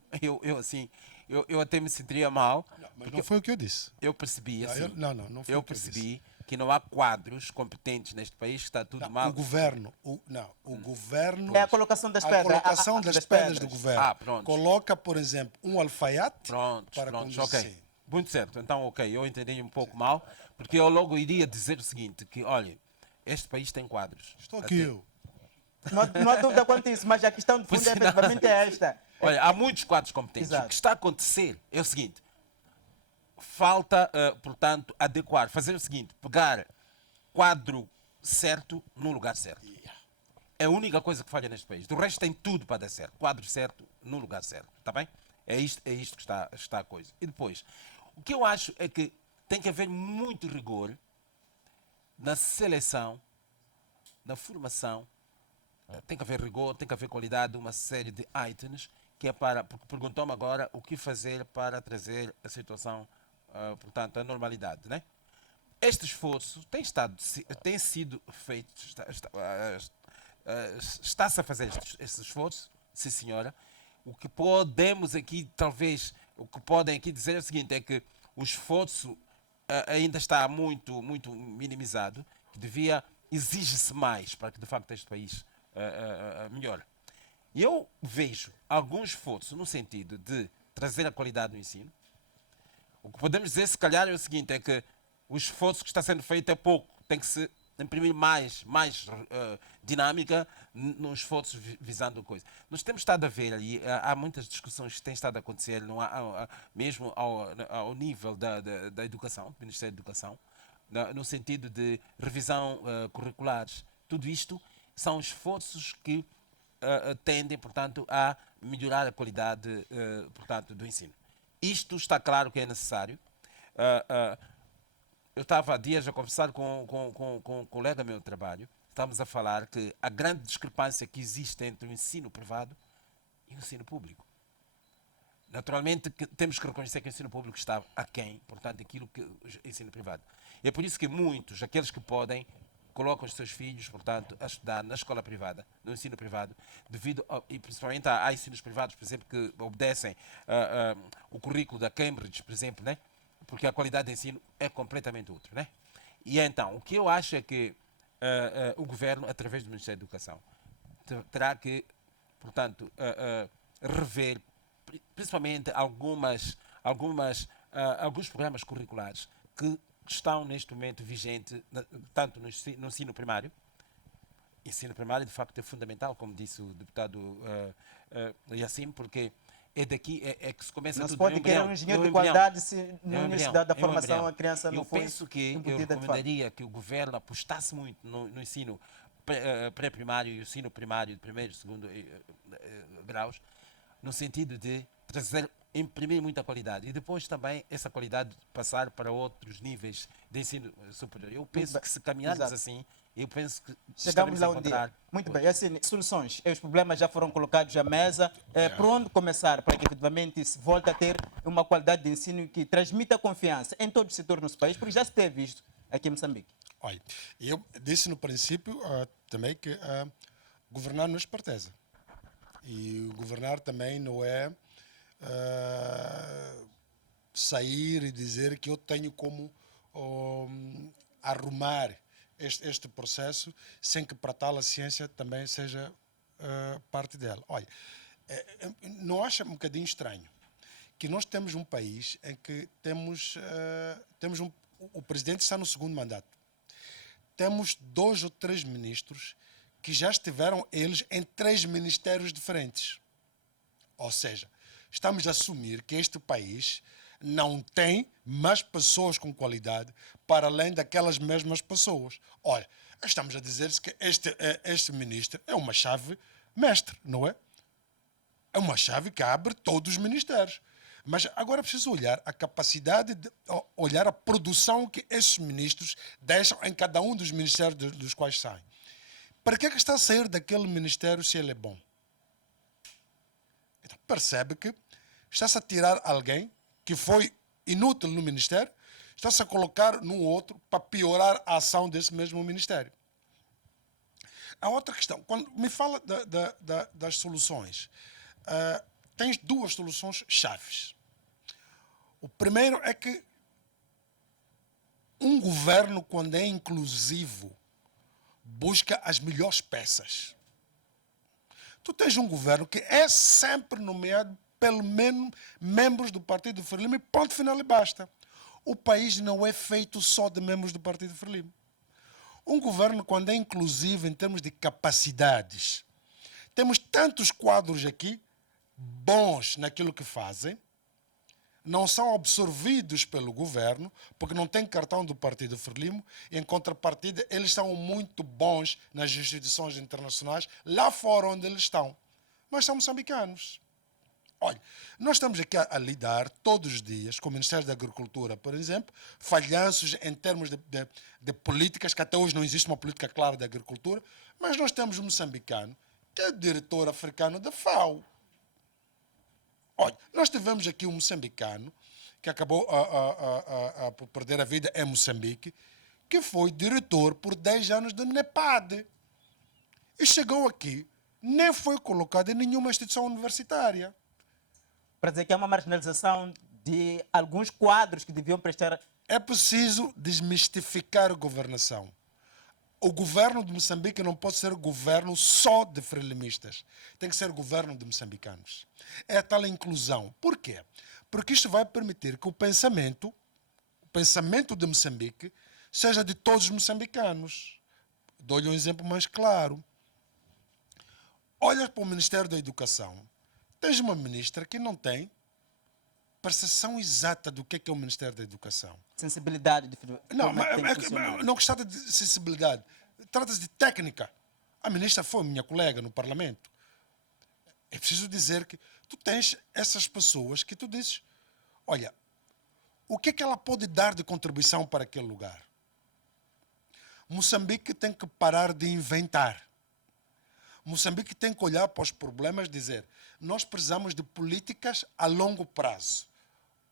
eu até me sentiria mal. Mas não foi o que eu disse. Eu percebi Não, assim. não foi Eu o que eu disse. percebi que não há quadros competentes neste país, está tudo Não, mal. o governo, o governo. É a colocação das pedras. A colocação das pedras do governo. Pronto. Coloca, por exemplo, um alfaiate para Pronto, conduzir. ok. Muito certo. Então, ok, eu entendi um pouco mal, porque eu logo iria dizer o seguinte, que, olha, este país tem quadros. Estou aqui Até- eu. Não há dúvida quanto a isso, mas a questão de fundo Pois é não. efetivamente esta. Olha, há muitos quadros competentes. Exato. O que está a acontecer é o seguinte, falta, portanto, adequar, fazer o seguinte, pegar quadro certo no lugar certo. É a única coisa que falha neste país. Do resto tem tudo para dar certo. Quadro certo no lugar certo. Está bem? É isto que está a coisa. E depois, o que eu acho é que tem que haver muito rigor na seleção, na formação. Tem que haver rigor, tem que haver qualidade, uma série de itens que é para... Porque perguntou-me agora o que fazer para trazer a situação, portanto, à normalidade, né? Este esforço tem sido feito, está-se a fazer este esforço, sim senhora. O que podemos aqui, talvez, o que podem aqui dizer é o seguinte, é que o esforço ainda está muito, muito minimizado, que exige-se mais para que, de facto, este país melhore. E eu vejo algum esforço no sentido de trazer a qualidade no ensino. O que podemos dizer, se calhar, é o seguinte, é que o esforço que está sendo feito é pouco. Tem que se imprimir mais dinâmica no esforço visando a coisa. Nós temos estado a ver ali, há muitas discussões que têm estado a acontecer, mesmo ao nível da educação, do Ministério da Educação, no sentido de revisão curriculares. Tudo isto são esforços que tendem, portanto, a melhorar a qualidade, portanto, do ensino. Isto está claro que é necessário. Eu estava há dias a conversar com um colega meu de trabalho. estamos a falar que a grande discrepância que existe entre o ensino privado e o ensino público. Naturalmente, temos que reconhecer que o ensino público está aquém, portanto, daquilo que o ensino privado. E é por isso que muitos, aqueles que podem, colocam os seus filhos, portanto, a estudar na escola privada, no ensino privado, e principalmente há ensinos privados, por exemplo, que obedecem o currículo da Cambridge, por exemplo, né? Porque a qualidade de ensino é completamente outra. Né? E então, o que eu acho é que o governo, através do Ministério da Educação, terá que, portanto, rever principalmente alguns programas curriculares que estão neste momento vigentes, tanto no ensino primário. Ensino primário, de facto, é fundamental, como disse o deputado Yacine, porque é daqui que se começa Não tudo. se pode querer um engenheiro de qualidade se no início da formação a criança não foi penso que eu embutida de fato. recomendaria que o governo apostasse muito no ensino pré-primário e o ensino primário de primeiro e segundo graus, no sentido de imprimir muita qualidade e depois também essa qualidade passar para outros níveis de ensino superior. Eu penso que se caminharmos Exato. assim, eu penso que Chegamos estaremos lá a um encontrar dia. Muito bem, assim, soluções. Os problemas já foram colocados à mesa. Por onde começar para que efetivamente se volte a ter uma qualidade de ensino que transmita confiança em todo o setor do nosso país, porque já se tem visto aqui em Moçambique. Olha, eu disse no princípio também que governar não é esperteza. E governar também não é sair e dizer que eu tenho como arrumar este processo sem que para tal a ciência também seja parte dela. Olha, não acha um bocadinho estranho que nós temos um país em que o presidente está no segundo mandato. Temos 2 ou 3 ministros que já estiveram eles em 3 ministérios diferentes. Ou seja, estamos a assumir que este país não tem mais pessoas com qualidade para além daquelas mesmas pessoas. Olha, estamos a dizer-se que este ministro é uma chave mestre, não é? É uma chave que abre todos os ministérios. Mas agora é preciso olhar a capacidade, olhar a produção que esses ministros deixam em cada um dos ministérios dos quais saem. Para que está a sair daquele ministério se ele é bom? Então, percebe que está-se a tirar alguém que foi inútil no ministério, está-se a colocar no outro para piorar a ação desse mesmo ministério. A outra questão, quando me fala das soluções, tens 2 soluções chaves. O primeiro é que um governo, quando é inclusivo, busca as melhores peças. Tu tens um governo que é sempre nomeado pelo menos membros do Partido Frelimo e ponto final e basta. O país não é feito só de membros do Partido Frelimo. Um governo, quando é inclusivo em termos de capacidades, temos tantos quadros aqui, bons naquilo que fazem, não são absorvidos pelo governo, porque não têm cartão do Partido Frelimo, e em contrapartida eles são muito bons nas instituições internacionais, lá fora onde eles estão. Mas são moçambicanos. Olha, nós estamos aqui a lidar todos os dias com o Ministério da Agricultura, por exemplo, falhanços em termos de políticas, que até hoje não existe uma política clara da agricultura, mas nós temos um moçambicano que é diretor africano da FAO. Olha, nós tivemos aqui um moçambicano que acabou por perder a vida em Moçambique, que foi diretor por 10 anos do NEPAD. E chegou aqui, nem foi colocado em nenhuma instituição universitária. Para dizer que há uma marginalização de alguns quadros que deviam prestar. É preciso desmistificar a governação. O governo de Moçambique não pode ser governo só de frelimistas. Tem que ser governo de moçambicanos. É a tal inclusão. Por quê? Porque isto vai permitir que o pensamento de Moçambique seja de todos os moçambicanos. Dou-lhe um exemplo mais claro. Olha para o Ministério da Educação. Tens uma ministra que não tem percepção exata do que é o Ministério da Educação. Sensibilidade de Não, não gostava de sensibilidade. Trata-se de técnica. A ministra foi minha colega no Parlamento. É preciso dizer que tu tens essas pessoas que tu dizes, olha, o que é que ela pode dar de contribuição para aquele lugar? Moçambique tem que parar de inventar. Moçambique tem que olhar para os problemas e dizer: nós precisamos de políticas a longo prazo.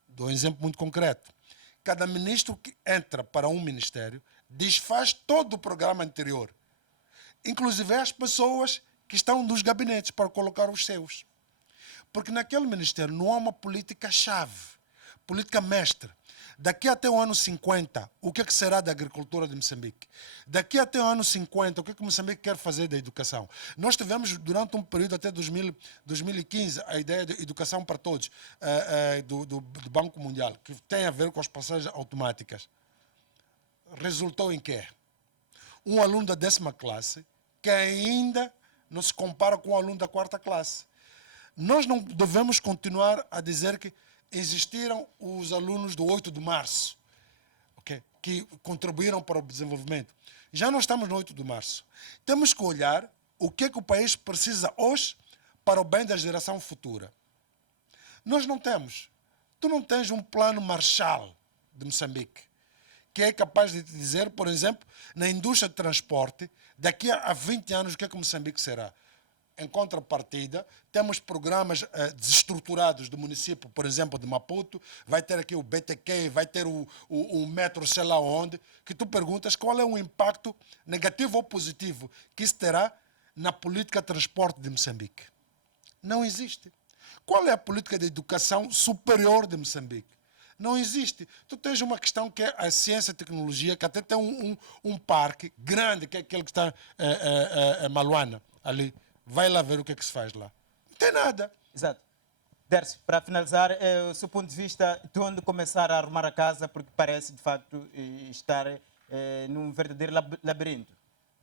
Dou um exemplo muito concreto. Cada ministro que entra para um ministério desfaz todo o programa anterior, inclusive as pessoas que estão nos gabinetes para colocar os seus. Porque naquele ministério não há uma política-chave, política mestre. Daqui até o ano 50, o que será da agricultura de Moçambique? Daqui até o ano 50, o que Moçambique quer fazer da educação? Nós tivemos, durante um período até 2015, a ideia de educação para todos, do Banco Mundial, que tem a ver com as passagens automáticas. Resultou em quê? Um aluno da 10ª classe que ainda não se compara com um aluno da 4ª classe. Nós não devemos continuar a dizer que existiram os alunos do 8 de março, okay, que contribuíram para o desenvolvimento. Já não estamos no 8 de março. Temos que olhar o que o país precisa hoje para o bem da geração futura. Nós não temos. Tu não tens um plano Marshall de Moçambique, que é capaz de te dizer, por exemplo, na indústria de transporte, daqui a 20 anos o que Moçambique será. Em contrapartida, temos programas desestruturados do município, por exemplo, de Maputo, vai ter aqui o BTQ, vai ter o metro sei lá onde, que tu perguntas qual é o impacto negativo ou positivo que isso terá na política de transporte de Moçambique. Não existe. Qual é a política de educação superior de Moçambique? Não existe. Tu tens uma questão que é a ciência e tecnologia, que até tem um parque grande, que é aquele que está em Maluana, ali. Vai lá ver o que é que se faz lá. Não tem nada. Exato. Dércio, para finalizar, o seu ponto de vista de onde começar a arrumar a casa, porque parece, de facto, estar num verdadeiro labirinto.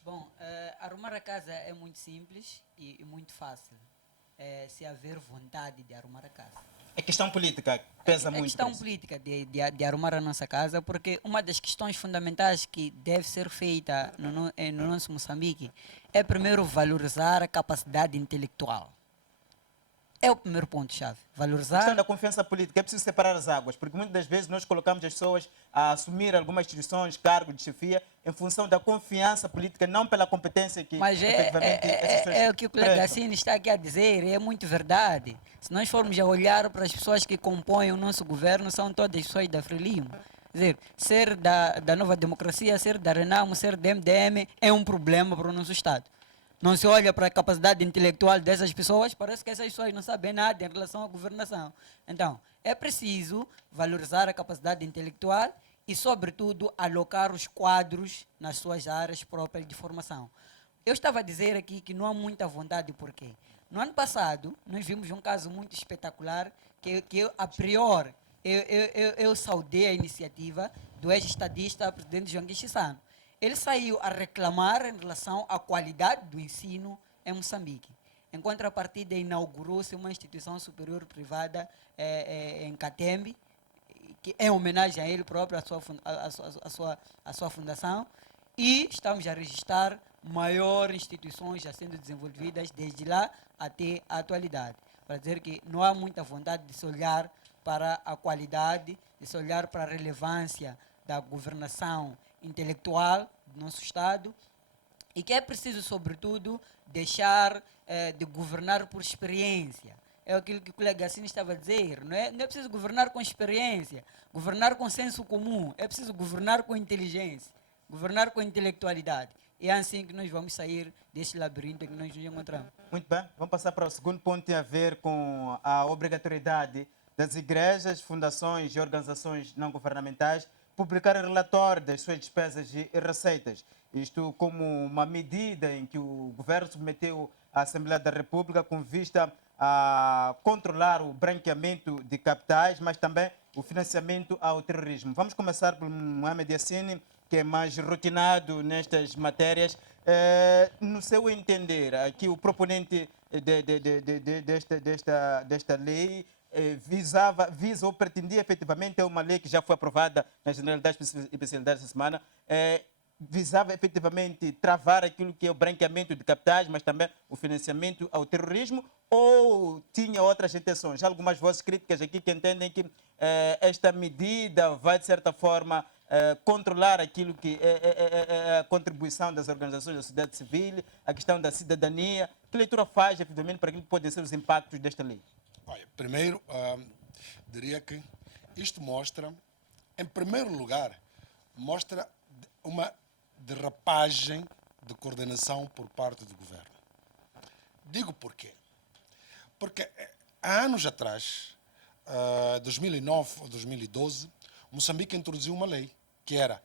Bom, arrumar a casa é muito simples e muito fácil. Se haver vontade de arrumar a casa. A questão política pesa muito. A questão política de arrumar a nossa casa, porque uma das questões fundamentais que deve ser feita no nosso Moçambique é primeiro valorizar a capacidade intelectual. É o primeiro ponto-chave. A Valorizar. questão da confiança política, é preciso separar as águas, porque muitas das vezes nós colocamos as pessoas a assumir algumas instituições, cargos de chefia, em função da confiança política, não pela competência que Mas efetivamente essas pessoas é o que o colega prestam. Assine está aqui a dizer, é muito verdade. Se nós formos a olhar para as pessoas que compõem o nosso governo, são todas pessoas da Frelimo. Quer dizer, ser da Nova Democracia, ser da Renamo, ser da MDM é um problema para o nosso Estado. Não se olha para a capacidade intelectual dessas pessoas, parece que essas pessoas não sabem nada em relação à governação. Então, é preciso valorizar a capacidade intelectual e, sobretudo, alocar os quadros nas suas áreas próprias de formação. Eu estava a dizer aqui que não há muita vontade, por quê? No ano passado, nós vimos um caso muito espetacular que eu, a priori, eu saudei a iniciativa do ex-estadista presidente João Chissano. Ele saiu a reclamar em relação à qualidade do ensino em Moçambique. Em contrapartida, inaugurou-se uma instituição superior privada em Catembe, que é homenagem a ele próprio, a sua fundação, e estamos a registrar maiores instituições já sendo desenvolvidas desde lá até a atualidade. Para dizer que não há muita vontade de se olhar para a qualidade, de se olhar para a relevância da governação intelectual do nosso Estado e que é preciso, sobretudo, deixar de governar por experiência. É aquilo que o colega Assine estava a dizer, não é preciso governar com experiência, governar com senso comum, é preciso governar com inteligência, governar com intelectualidade. E é assim que nós vamos sair deste labirinto em que nós nos encontramos. Muito bem, vamos passar para o segundo ponto, tem a ver com a obrigatoriedade das igrejas, fundações e organizações não governamentais publicar relatório das suas despesas e receitas. Isto como uma medida em que o governo submeteu à Assembleia da República com vista a controlar o branqueamento de capitais, mas também o financiamento ao terrorismo. Vamos começar por Mohamed Yassine, que é mais rotinado nestas matérias. No seu entender, aqui o proponente desta lei visa ou pretendia efetivamente, é uma lei que já foi aprovada na Generalidade e Especialidade esta semana, visava efetivamente travar aquilo que é o branqueamento de capitais, mas também o financiamento ao terrorismo, ou tinha outras intenções? Há algumas vozes críticas aqui que entendem que esta medida vai, de certa forma, controlar aquilo que é a contribuição das organizações da sociedade civil, a questão da cidadania. Que leitura faz, efetivamente, para aquilo que podem ser os impactos desta lei? Olha, primeiro, diria que isto mostra, em primeiro lugar, mostra uma derrapagem de coordenação por parte do governo. Digo porquê. Porque há anos atrás, 2009 ou 2012, Moçambique introduziu uma lei que era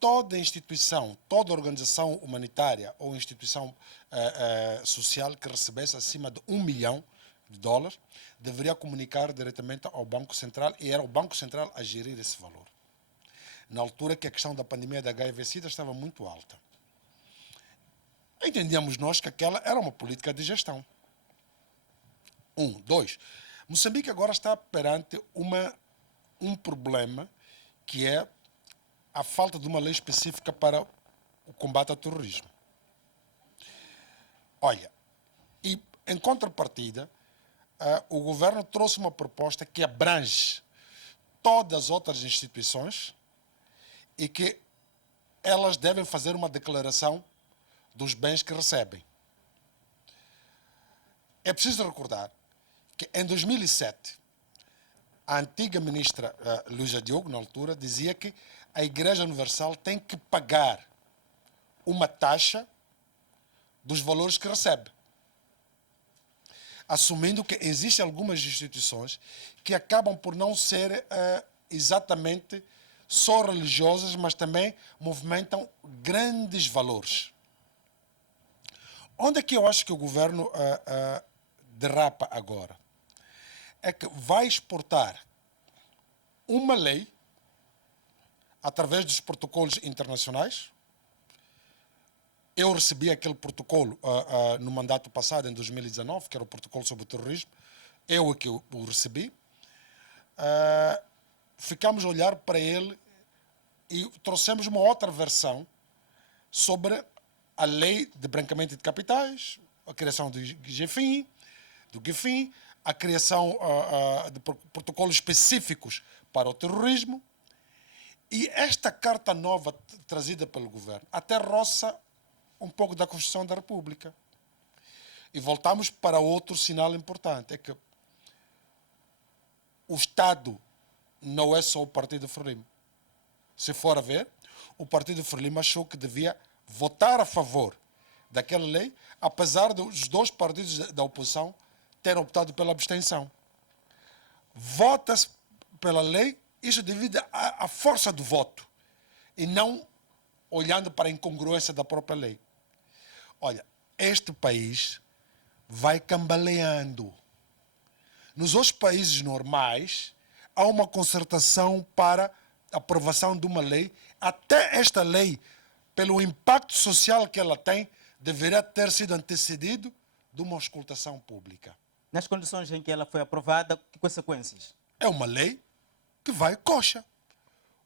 toda instituição, toda organização humanitária ou instituição social que recebesse acima de $1 milhão deveria comunicar diretamente ao Banco Central e era o Banco Central a gerir esse valor. Na altura que a questão da pandemia da HIV-Sida estava muito alta. Entendíamos nós que aquela era uma política de gestão. Dois, Moçambique agora está perante um problema que é a falta de uma lei específica para o combate ao terrorismo. Olha, e em contrapartida, o governo trouxe uma proposta que abrange todas as outras instituições e que elas devem fazer uma declaração dos bens que recebem. É preciso recordar que em 2007, a antiga ministra Luísa Diogo, na altura, dizia que a Igreja Universal tem que pagar uma taxa dos valores que recebe. Assumindo que existem algumas instituições que acabam por não ser exatamente só religiosas, mas também movimentam grandes valores. Onde é que eu acho que o governo derrapa agora? É que vai exportar uma lei através dos protocolos internacionais. Eu recebi aquele protocolo no mandato passado, em 2019, que era o protocolo sobre o terrorismo. Eu é que o recebi. Ficamos a olhar para ele e trouxemos uma outra versão sobre a lei de branqueamento de capitais, a criação do GFIM, a criação de protocolos específicos para o terrorismo. E esta carta nova trazida pelo governo até roça um pouco da Constituição da República. E voltamos para outro sinal importante, é que o Estado não é só o Partido Frelimo. Se for a ver, o Partido Frelimo achou que devia votar a favor daquela lei, apesar dos dois partidos da oposição terem optado pela abstenção. Vota-se pela lei, isso devido à força do voto, e não olhando para a incongruência da própria lei. Olha, este país vai cambaleando. Nos outros países normais, há uma concertação para a aprovação de uma lei. Até esta lei, pelo impacto social que ela tem, deveria ter sido antecedido de uma auscultação pública. Nas condições em que ela foi aprovada, que consequências? É uma lei que vai coxa.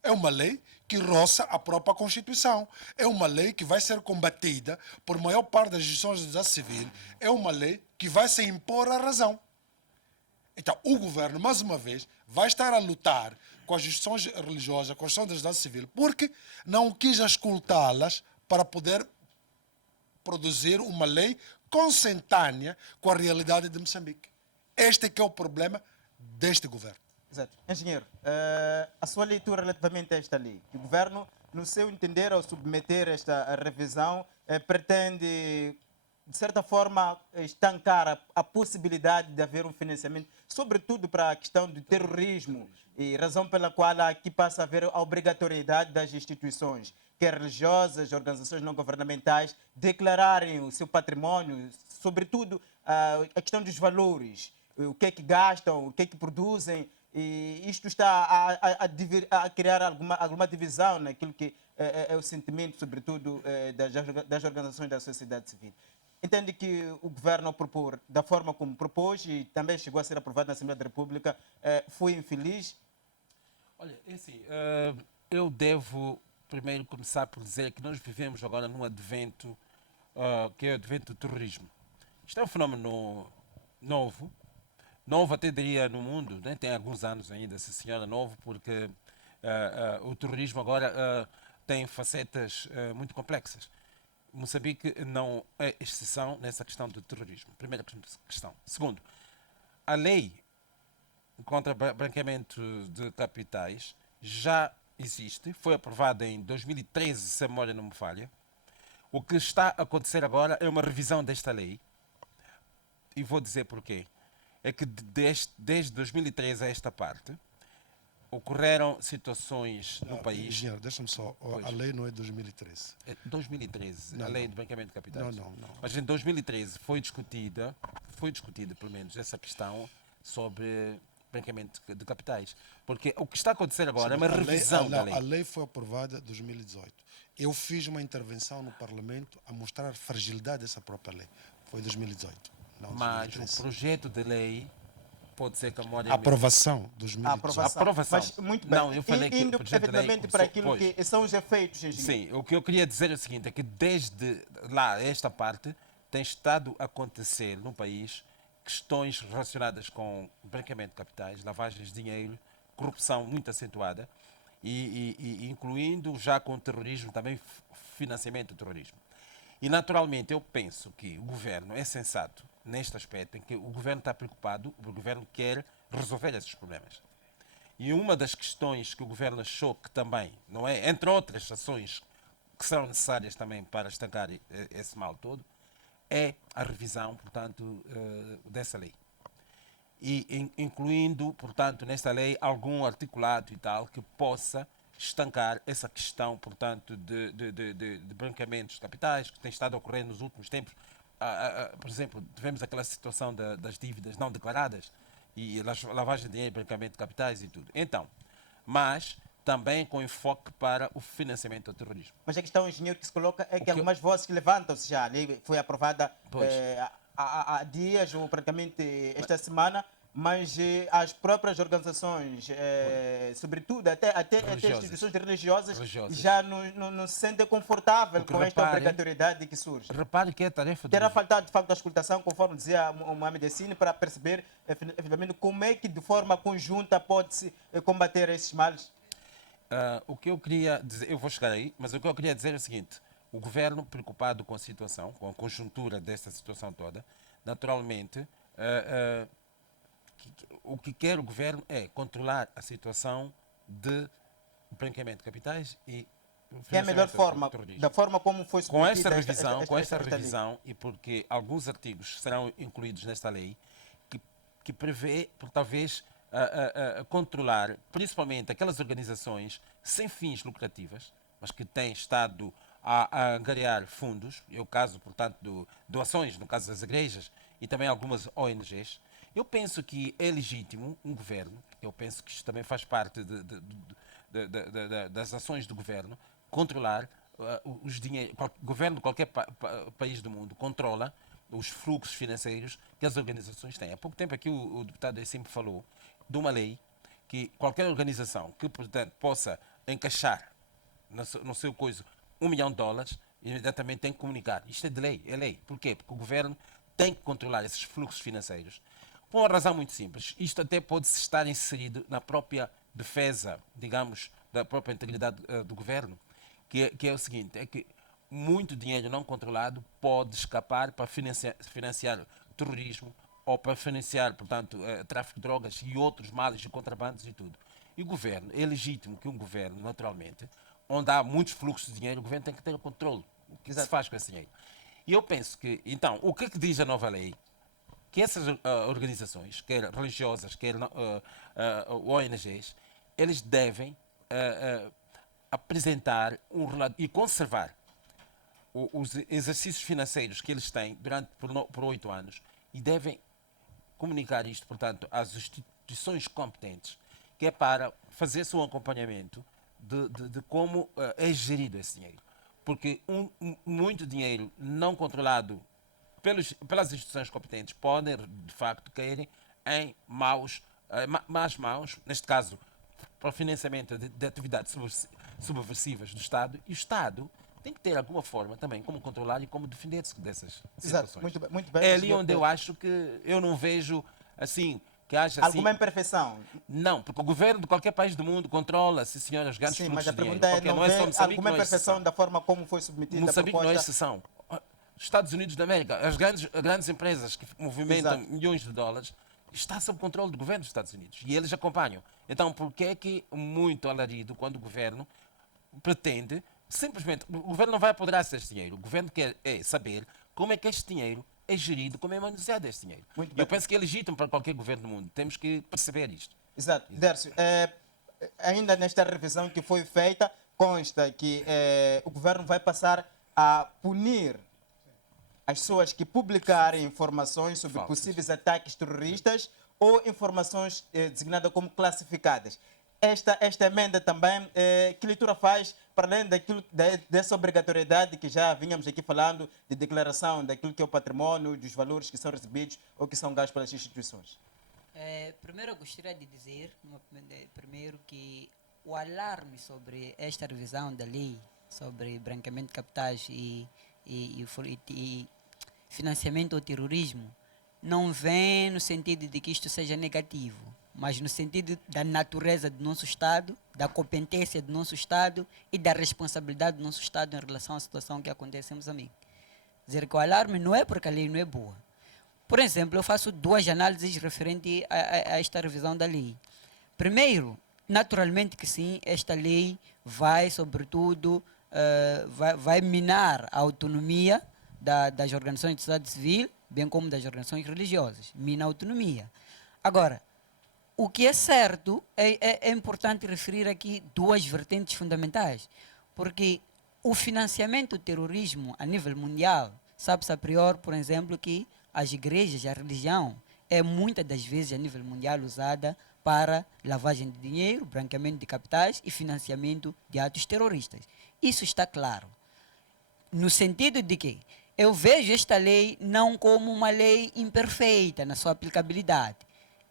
É uma lei que roça a própria Constituição. É uma lei que vai ser combatida por maior parte das instituições da sociedade civil. É uma lei que vai se impor à razão. Então, o governo, mais uma vez, vai estar a lutar com as instituições religiosas, com as instituições da sociedade civil, porque não quis escutá-las para poder produzir uma lei consentânea com a realidade de Moçambique. Este é que é o problema deste governo. Exato. Engenheiro, a sua leitura relativamente a esta lei, que o governo, no seu entender, ao submeter esta revisão, pretende, de certa forma, estancar a possibilidade de haver um financiamento, sobretudo para a questão do terrorismo, e razão pela qual aqui passa a haver a obrigatoriedade das instituições, quer religiosas, organizações não governamentais, declararem o seu património, sobretudo a questão dos valores, o que é que gastam, o que é que produzem. E isto está a criar alguma divisão naquilo que é o sentimento, sobretudo, das organizações da sociedade civil. Entende que o governo, ao propor da forma como propôs e também chegou a ser aprovado na Assembleia da República, foi infeliz? Olha, é assim, eu devo primeiro começar por dizer que nós vivemos agora num advento, que é o advento do terrorismo. Isto é um fenómeno novo até diria no mundo, né? Tem alguns anos ainda, essa senhora, novo, porque O terrorismo agora tem facetas muito complexas. Moçambique não é exceção nessa questão do terrorismo. Primeira questão. Segundo, a lei contra branqueamento de capitais já existe, foi aprovada em 2013, se a memória não me falha. O que está a acontecer agora é uma revisão desta lei. E vou dizer porquê. É que desde 2013 a esta parte, ocorreram situações no país. Engenheiro, deixa-me só. Pois. A lei não é 2013. 2013, Não, a lei não. de branqueamento de capitais. Não. Mas em 2013 foi discutida pelo menos essa questão sobre branqueamento de capitais. Porque o que está a acontecer agora é uma revisão da lei. A lei foi aprovada em 2018. Eu fiz uma intervenção no Parlamento a mostrar a fragilidade dessa própria lei. Foi em 2018. Não, Mas 2013. o projeto de lei pode ser que a memória... A aprovação, 2018. Aprovação. Mas, muito bem. Não, eu falei que o indo projeto de lei efetivamente para aquilo pois. que são os efeitos, engenheiro. Sim, o que eu queria dizer é o seguinte, é que desde lá, esta parte, tem estado a acontecer no país questões relacionadas com branqueamento de capitais, lavagens de dinheiro, corrupção muito acentuada, e incluindo já com o terrorismo, também financiamento do terrorismo. E naturalmente eu penso que o governo é sensato neste aspecto, em que o governo está preocupado, o governo quer resolver esses problemas. E uma das questões que o governo achou que também, não é, entre outras ações que serão necessárias também para estancar esse mal todo, é a revisão, portanto, dessa lei. E incluindo, portanto, nesta lei algum articulado e tal que possa estancar essa questão, portanto, de branqueamentos de capitais que tem estado a ocorrer nos últimos tempos. Por exemplo, tivemos aquela situação das dívidas não declaradas e lavagem de dinheiro, branqueamento de capitais e tudo. Então, mas também com enfoque para o financiamento do terrorismo. Mas a questão, engenheiro, que se coloca é que que algumas vozes que levantam-se já. A lei foi aprovada Pois. há dias ou praticamente esta semana, mas as próprias organizações, sobretudo até instituições religiosas, já não se sentem confortáveis com esta obrigatoriedade que surge. Repare que é a tarefa Terá faltado, de facto, a escutação, conforme dizia o Mohamed Yassine, para perceber, efetivamente, como é que, de forma conjunta, pode-se combater esses males. O que eu queria dizer, eu vou chegar aí, mas o que eu queria dizer é o seguinte: o governo, preocupado com a situação, com a conjuntura desta situação toda, naturalmente, o que quer o governo é controlar a situação de branqueamento de capitais e que é a melhor forma, da forma como foi com esta submetida revisão e porque alguns artigos serão incluídos nesta lei que prevê, por talvez, controlar principalmente aquelas organizações sem fins lucrativas, mas que têm estado a angariar fundos, é o caso, portanto, de doações, no caso das igrejas, e também algumas ONGs. Eu penso que é legítimo um governo, eu penso que isto também faz parte das ações do governo, controlar os dinheiros. O governo de qualquer país do mundo controla os fluxos financeiros que as organizações têm. Há pouco tempo aqui o deputado sempre falou de uma lei que qualquer organização que, portanto, possa encaixar no seu coisa $1 milhão, imediatamente tem que comunicar. Isto é de lei, é lei. Porquê? Porque o governo tem que controlar esses fluxos financeiros. Por uma razão muito simples. Isto até pode estar inserido na própria defesa, digamos, da própria integridade do governo, que é o seguinte, é que muito dinheiro não controlado pode escapar para financiar terrorismo ou para financiar, portanto, tráfico de drogas e outros males de contrabandos e tudo. E o governo, é legítimo que um governo, naturalmente, onde há muitos fluxos de dinheiro, o governo tem que ter o controle. O que se faz com esse dinheiro? E eu penso que, então, o que diz a nova lei? Que essas organizações, quer religiosas, quer ONGs, eles devem apresentar e conservar os exercícios financeiros que eles têm por 8 anos e devem comunicar isto, portanto, às instituições competentes, que é para fazer seu acompanhamento de como é gerido esse dinheiro. Porque muito dinheiro não controlado pelas instituições competentes pode, de facto, cair em más mãos, neste caso, para o financiamento de atividades subversivas do Estado, e o Estado tem que ter alguma forma também como controlar e como defender-se dessas situações. Exato, muito bem, É ali onde eu acho que eu não vejo, assim, que haja assim... Alguma imperfeição? Não, porque o governo de qualquer país do mundo controla, sim senhor, os grandes Sim, fluxos mas a de dinheiro. pergunta é, Porque não não é só vê Moçambique, alguma não é imperfeição exceção. da forma como foi submetida a Moçambique não é proposta? exceção. Estados Unidos da América, as grandes empresas que movimentam Exato. milhões de dólares, está sob controle do governo dos Estados Unidos. E eles acompanham. Então, por que é que muito alarido quando o governo pretende, simplesmente, o governo não vai apoderar-se deste dinheiro. O governo quer saber como é que este dinheiro é gerido, como é manuseado este dinheiro. Muito E bem. eu penso que é legítimo para qualquer governo do mundo. Temos que perceber isto. Exato. Dércio, ainda nesta revisão que foi feita, consta que o governo vai passar a punir as pessoas que publicarem informações sobre Falsas. possíveis ataques terroristas ou informações designadas como classificadas. Esta emenda também, que leitura faz, para além dessa obrigatoriedade que já vínhamos aqui falando, de declaração daquilo que é o património, dos valores que são recebidos ou que são gastos pelas instituições? Primeiro, eu gostaria de dizer, primeiro, que o alarme sobre esta revisão da lei sobre branqueamento de capitais e financiamento ao terrorismo não vem no sentido de que isto seja negativo, mas no sentido da natureza do nosso Estado, da competência do nosso Estado e da responsabilidade do nosso Estado em relação à situação que acontece em Moçambique. Dizer que o alarme não é porque a lei não é boa. Por exemplo, eu faço duas análises referentes a esta revisão da lei. Primeiro, naturalmente que sim, esta lei vai, sobretudo, vai minar a autonomia das organizações de sociedade civil, bem como das organizações religiosas. Mina a autonomia. Agora, o que é certo, é importante referir aqui duas vertentes fundamentais, porque o financiamento do terrorismo a nível mundial, sabe-se a priori, por exemplo, que as igrejas, a religião, é muitas das vezes a nível mundial usada para lavagem de dinheiro, branqueamento de capitais e financiamento de atos terroristas. Isso está claro. No sentido de que eu vejo esta lei não como uma lei imperfeita na sua aplicabilidade.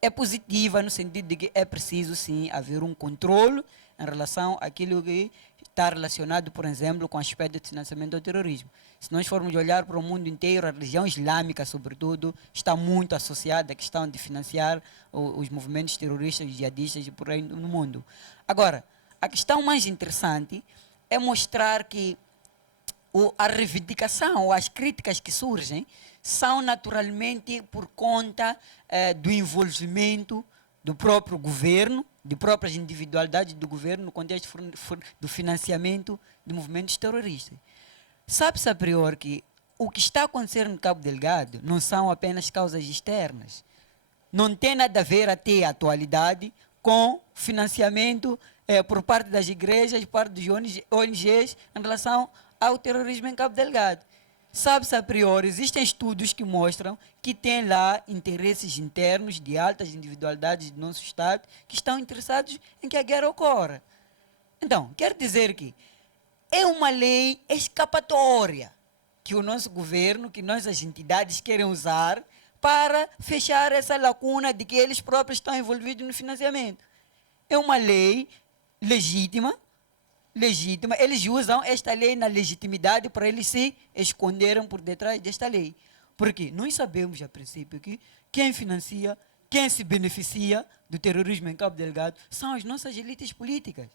É positiva no sentido de que é preciso, sim, haver um controle em relação àquilo que está relacionado, por exemplo, com o aspecto de financiamento do terrorismo. Se nós formos olhar para o mundo inteiro, a religião islâmica, sobretudo, está muito associada à questão de financiar os movimentos terroristas, jihadistas por aí no mundo. Agora, a questão mais interessante é mostrar que a reivindicação ou as críticas que surgem são naturalmente por conta do envolvimento do próprio governo, de próprias individualidades do governo no contexto do financiamento de movimentos terroristas. Sabe-se a priori que o que está acontecendo no Cabo Delgado não são apenas causas externas. Não tem nada a ver até a atualidade com financiamento por parte das igrejas, por parte dos ONGs em relação ao terrorismo em Cabo Delgado. Sabe-se a priori, existem estudos que mostram que tem lá interesses internos de altas individualidades do nosso Estado que estão interessados em que a guerra ocorra. Então, quer dizer que é uma lei escapatória que o nosso governo, que nossas entidades querem usar para fechar essa lacuna de que eles próprios estão envolvidos no financiamento. É uma lei legítima, eles usam esta lei na legitimidade para eles se esconderem por detrás desta lei. Porque nós sabemos, a princípio, que quem financia, quem se beneficia do terrorismo em Cabo Delgado são as nossas elites políticas.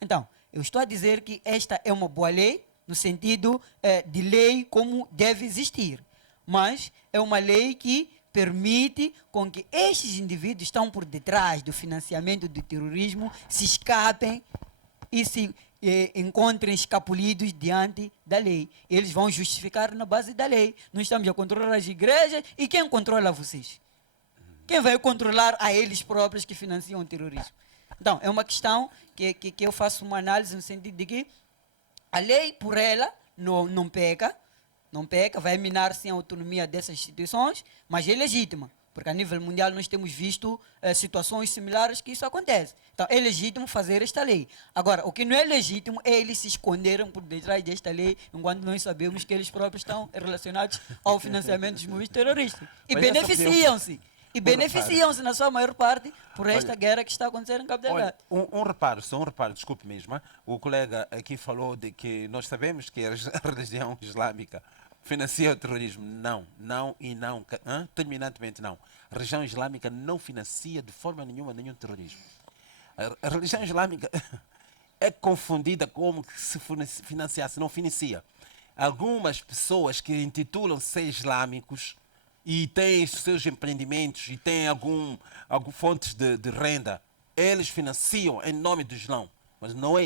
Então, eu estou a dizer que esta é uma boa lei, no sentido de lei como deve existir. Mas é uma lei que permite com que estes indivíduos que estão por detrás do financiamento do terrorismo se escapem e se encontrem escapulidos diante da lei. Eles vão justificar na base da lei. Nós estamos a controlar as igrejas e quem controla vocês? Quem vai controlar a eles próprios que financiam o terrorismo? Então, é uma questão que eu faço uma análise no sentido de que a lei, por ela, não peca, vai minar sim a autonomia dessas instituições, mas é legítima, porque a nível mundial nós temos visto situações similares que isso acontece. Então, é legítimo fazer esta lei. Agora, o que não é legítimo é eles se esconderem por detrás desta lei, enquanto nós sabemos que eles próprios estão relacionados ao financiamento dos movimentos terroristas. E Mas beneficiam-se. E beneficiam-se, na sua maior parte, por esta guerra que está acontecendo em Cabo Delgado. Olha, só um reparo, desculpe mesmo. O colega aqui falou de que nós sabemos que a religião islâmica financia o terrorismo. Não, não e não. Terminantemente não. A religião islâmica não financia de forma nenhuma nenhum terrorismo. A religião islâmica é confundida como que se financiasse, não financia. Algumas pessoas que intitulam-se islâmicos e têm os seus empreendimentos e têm algum fontes de renda, eles financiam em nome do Islão. Mas não é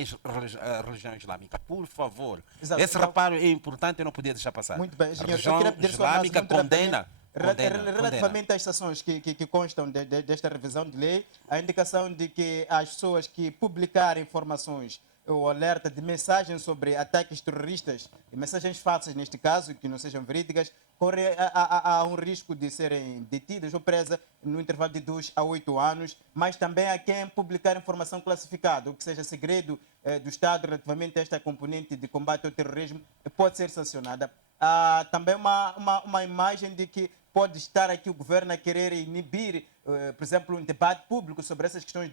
a religião islâmica. Por favor. Exato. Esse reparo é importante, eu não podia deixar passar. Muito bem, A engenheiro. religião Eu queria pedir sua análise islâmica muito rapidamente. condena. Relativamente às sanções que constam desta revisão de lei, a indicação de que as pessoas que publicarem informações ou alerta de mensagens sobre ataques terroristas, e mensagens falsas neste caso, que não sejam verídicas, corre a um risco de serem detidas ou presas no intervalo de 2 a 8 anos, mas também a quem publicar informação classificada, ou que seja segredo do Estado relativamente a esta componente de combate ao terrorismo, pode ser sancionada. Há também uma imagem de que pode estar aqui o governo a querer inibir, por exemplo, um debate público sobre essas questões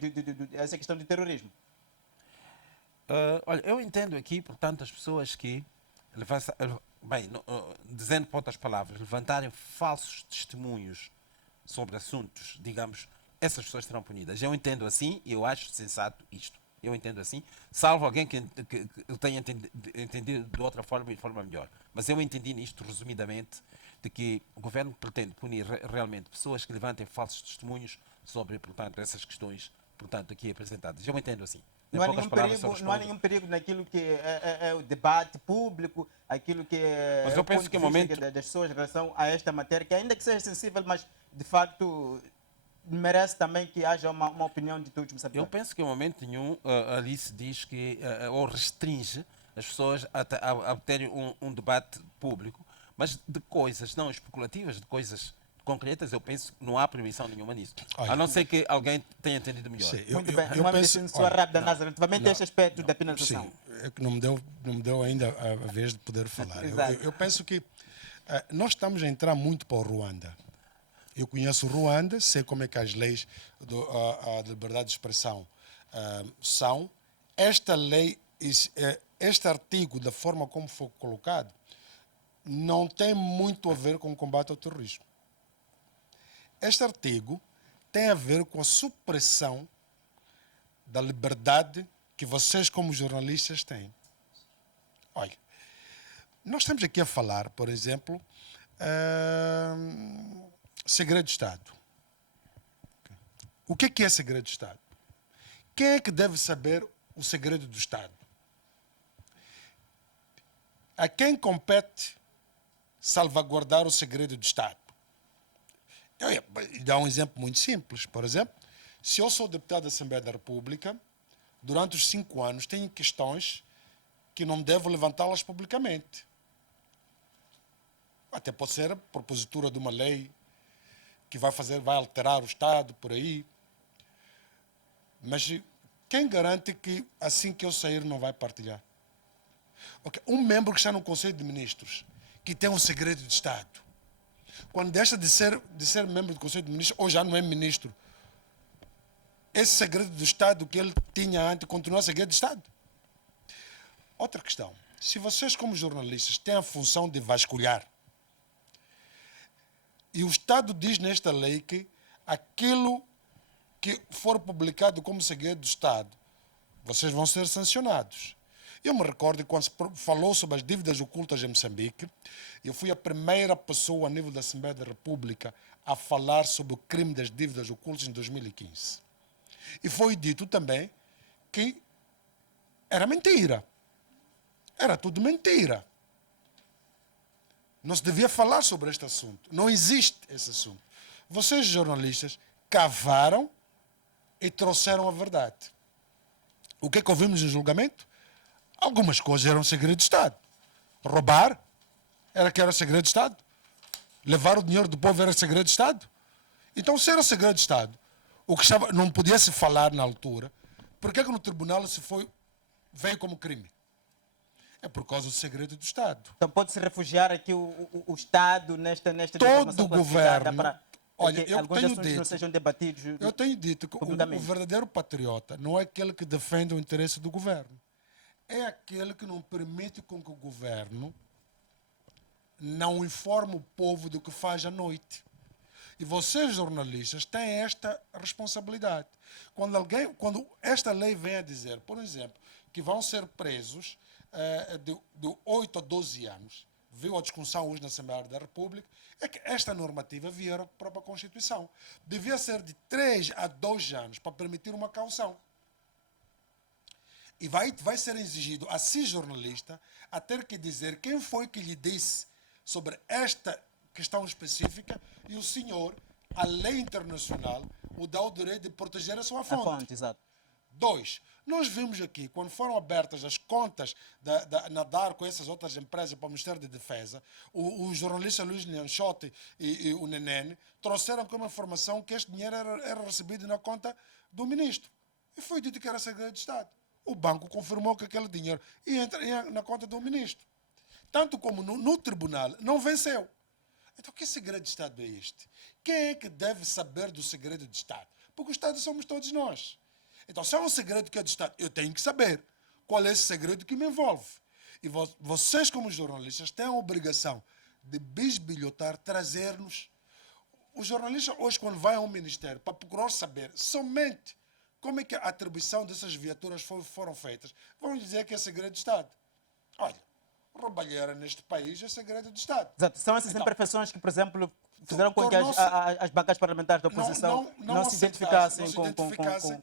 essa questão de terrorismo. Olha, eu entendo aqui, portanto, as pessoas que, dizendo por outras palavras, levantarem falsos testemunhos sobre assuntos, digamos, essas pessoas serão punidas. Eu entendo assim e eu acho sensato isto. Eu entendo assim, salvo alguém que eu tenha entendido de outra forma e de forma melhor. Mas eu entendi nisto, resumidamente, de que o governo pretende punir realmente pessoas que levantem falsos testemunhos sobre, portanto, essas questões, portanto, aqui apresentadas. Eu entendo assim. Não há nenhum perigo naquilo que é o debate público, aquilo que é mas eu penso que o momento das pessoas em relação a esta matéria, que ainda que seja sensível, mas de facto merece também que haja uma opinião de todos. Eu penso que em momento nenhum ali se diz que, ou restringe as pessoas a terem um debate público, mas de coisas não especulativas, de coisas concretas, eu penso que não há proibição nenhuma nisso. Olha, a não ser que alguém tenha entendido melhor. Sim, Muito bem, uma penso, sua rápida, Názaro, relativamente a este aspecto da penalização. Sim, é que não me deu ainda a vez de poder falar. Eu penso que nós estamos a entrar muito para o Ruanda. Eu conheço o Ruanda, sei como é que as leis da liberdade de expressão são. Esta lei, este artigo, da forma como foi colocado, não tem muito a ver com o combate ao terrorismo. Este artigo tem a ver com a supressão da liberdade que vocês, como jornalistas, têm. Olha, nós estamos aqui a falar, por exemplo, segredo de Estado. O que é segredo de Estado? Quem é que deve saber o segredo do Estado? A quem compete salvaguardar o segredo de Estado? Eu ia dar um exemplo muito simples. Por exemplo, se eu sou deputado da Assembleia da República, durante os 5 anos tenho questões que não devo levantá-las publicamente. Até pode ser a propositura de uma lei que vai alterar o Estado, por aí. Mas quem garante que assim que eu sair não vai partilhar? Okay. Um membro que está no Conselho de Ministros, que tem um segredo de Estado, quando deixa de ser membro do Conselho de Ministros, ou já não é ministro, esse segredo do Estado que ele tinha antes continua segredo de Estado? Outra questão. Se vocês, como jornalistas, têm a função de vasculhar, e o Estado diz nesta lei que aquilo que for publicado como segredo do Estado, vocês vão ser sancionados. Eu me recordo que quando se falou sobre as dívidas ocultas em Moçambique, eu fui a primeira pessoa a nível da Assembleia da República a falar sobre o crime das dívidas ocultas em 2015. E foi dito também que era mentira. Era tudo mentira. Não se devia falar sobre este assunto. Não existe esse assunto. Vocês, jornalistas, cavaram e trouxeram a verdade. O que é que ouvimos no julgamento? Algumas coisas eram segredo de Estado. Roubar era segredo de Estado. Levar o dinheiro do povo era segredo de Estado. Então, se era segredo de Estado, o que não podia se falar na altura, por que no tribunal veio como crime? É por causa do segredo do Estado. Então pode-se refugiar aqui o Estado nesta todo o governo. Para olha, que alguns assuntos não sejam debatidos. Eu tenho dito que o verdadeiro patriota não é aquele que defende o interesse do governo. É aquele que não permite com que o governo não informa o povo do que faz à noite. E vocês, jornalistas, têm esta responsabilidade. Quando esta lei vem a dizer, por exemplo, que vão ser presos de 8 a 12 anos, viu a discussão hoje na Assembleia da República, é que esta normativa via a própria Constituição. Devia ser de 3 a 2 anos para permitir uma caução. E vai ser exigido a si, jornalista, a ter que dizer quem foi que lhe disse sobre esta questão específica e o senhor, a lei internacional, o dá o direito de proteger a sua A fonte. fonte, exato. 2. Nós vimos aqui, quando foram abertas as contas da Nadar com essas outras empresas para o Ministério da Defesa, o jornalista Luís Lianchotti e o Nenene trouxeram como informação que este dinheiro era recebido na conta do ministro. E foi dito que era segredo de Estado. O banco confirmou que aquele dinheiro ia na conta do ministro. Tanto como no tribunal, não venceu. Então, que segredo de Estado é este? Quem é que deve saber do segredo de Estado? Porque o Estado somos todos nós. Então, se é um segredo que é de Estado, eu tenho que saber qual é esse segredo que me envolve. E vocês, como jornalistas, têm a obrigação de bisbilhotar, trazer-nos. O jornalista, hoje, quando vai ao Ministério para procurar saber somente como é que a atribuição dessas viaturas foram feitas, vão dizer que é segredo de Estado. Olha, roubalheira neste país é segredo de Estado. Exato. São essas Então, imperfeições que, por exemplo, fizeram com que tornou-se- as bancadas parlamentares da oposição não se identificassem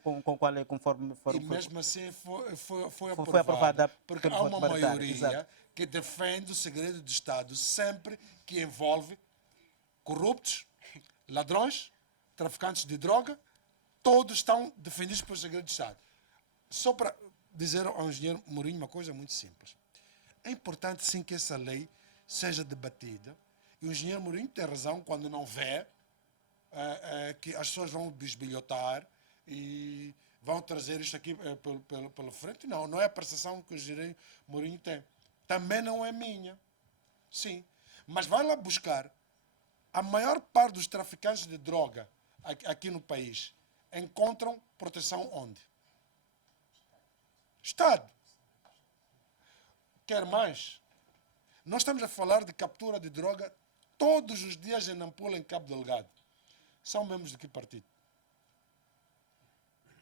com qual é, conforme E foram. mesmo assim foi Foi aprovada. aprovada Porque pelo há uma voto majoritário, maioria exato. que defende o segredo de Estado sempre que envolve corruptos, ladrões, traficantes de droga, todos estão defendidos pelo segredo de Estado. Só para dizer ao engenheiro Mourinho uma coisa muito simples. É importante sim que essa lei seja debatida. E o engenheiro Mourinho tem razão quando não vê que as pessoas vão bisbilhotar e vão trazer isto aqui pela frente. Não é a percepção que o engenheiro Mourinho tem. Também não é minha. Sim. Mas vai lá buscar. A maior parte dos traficantes de droga aqui no país encontram proteção onde? Estado. Quer mais? Nós estamos a falar de captura de droga todos os dias em Nampula, em Cabo Delgado. São membros de que partido?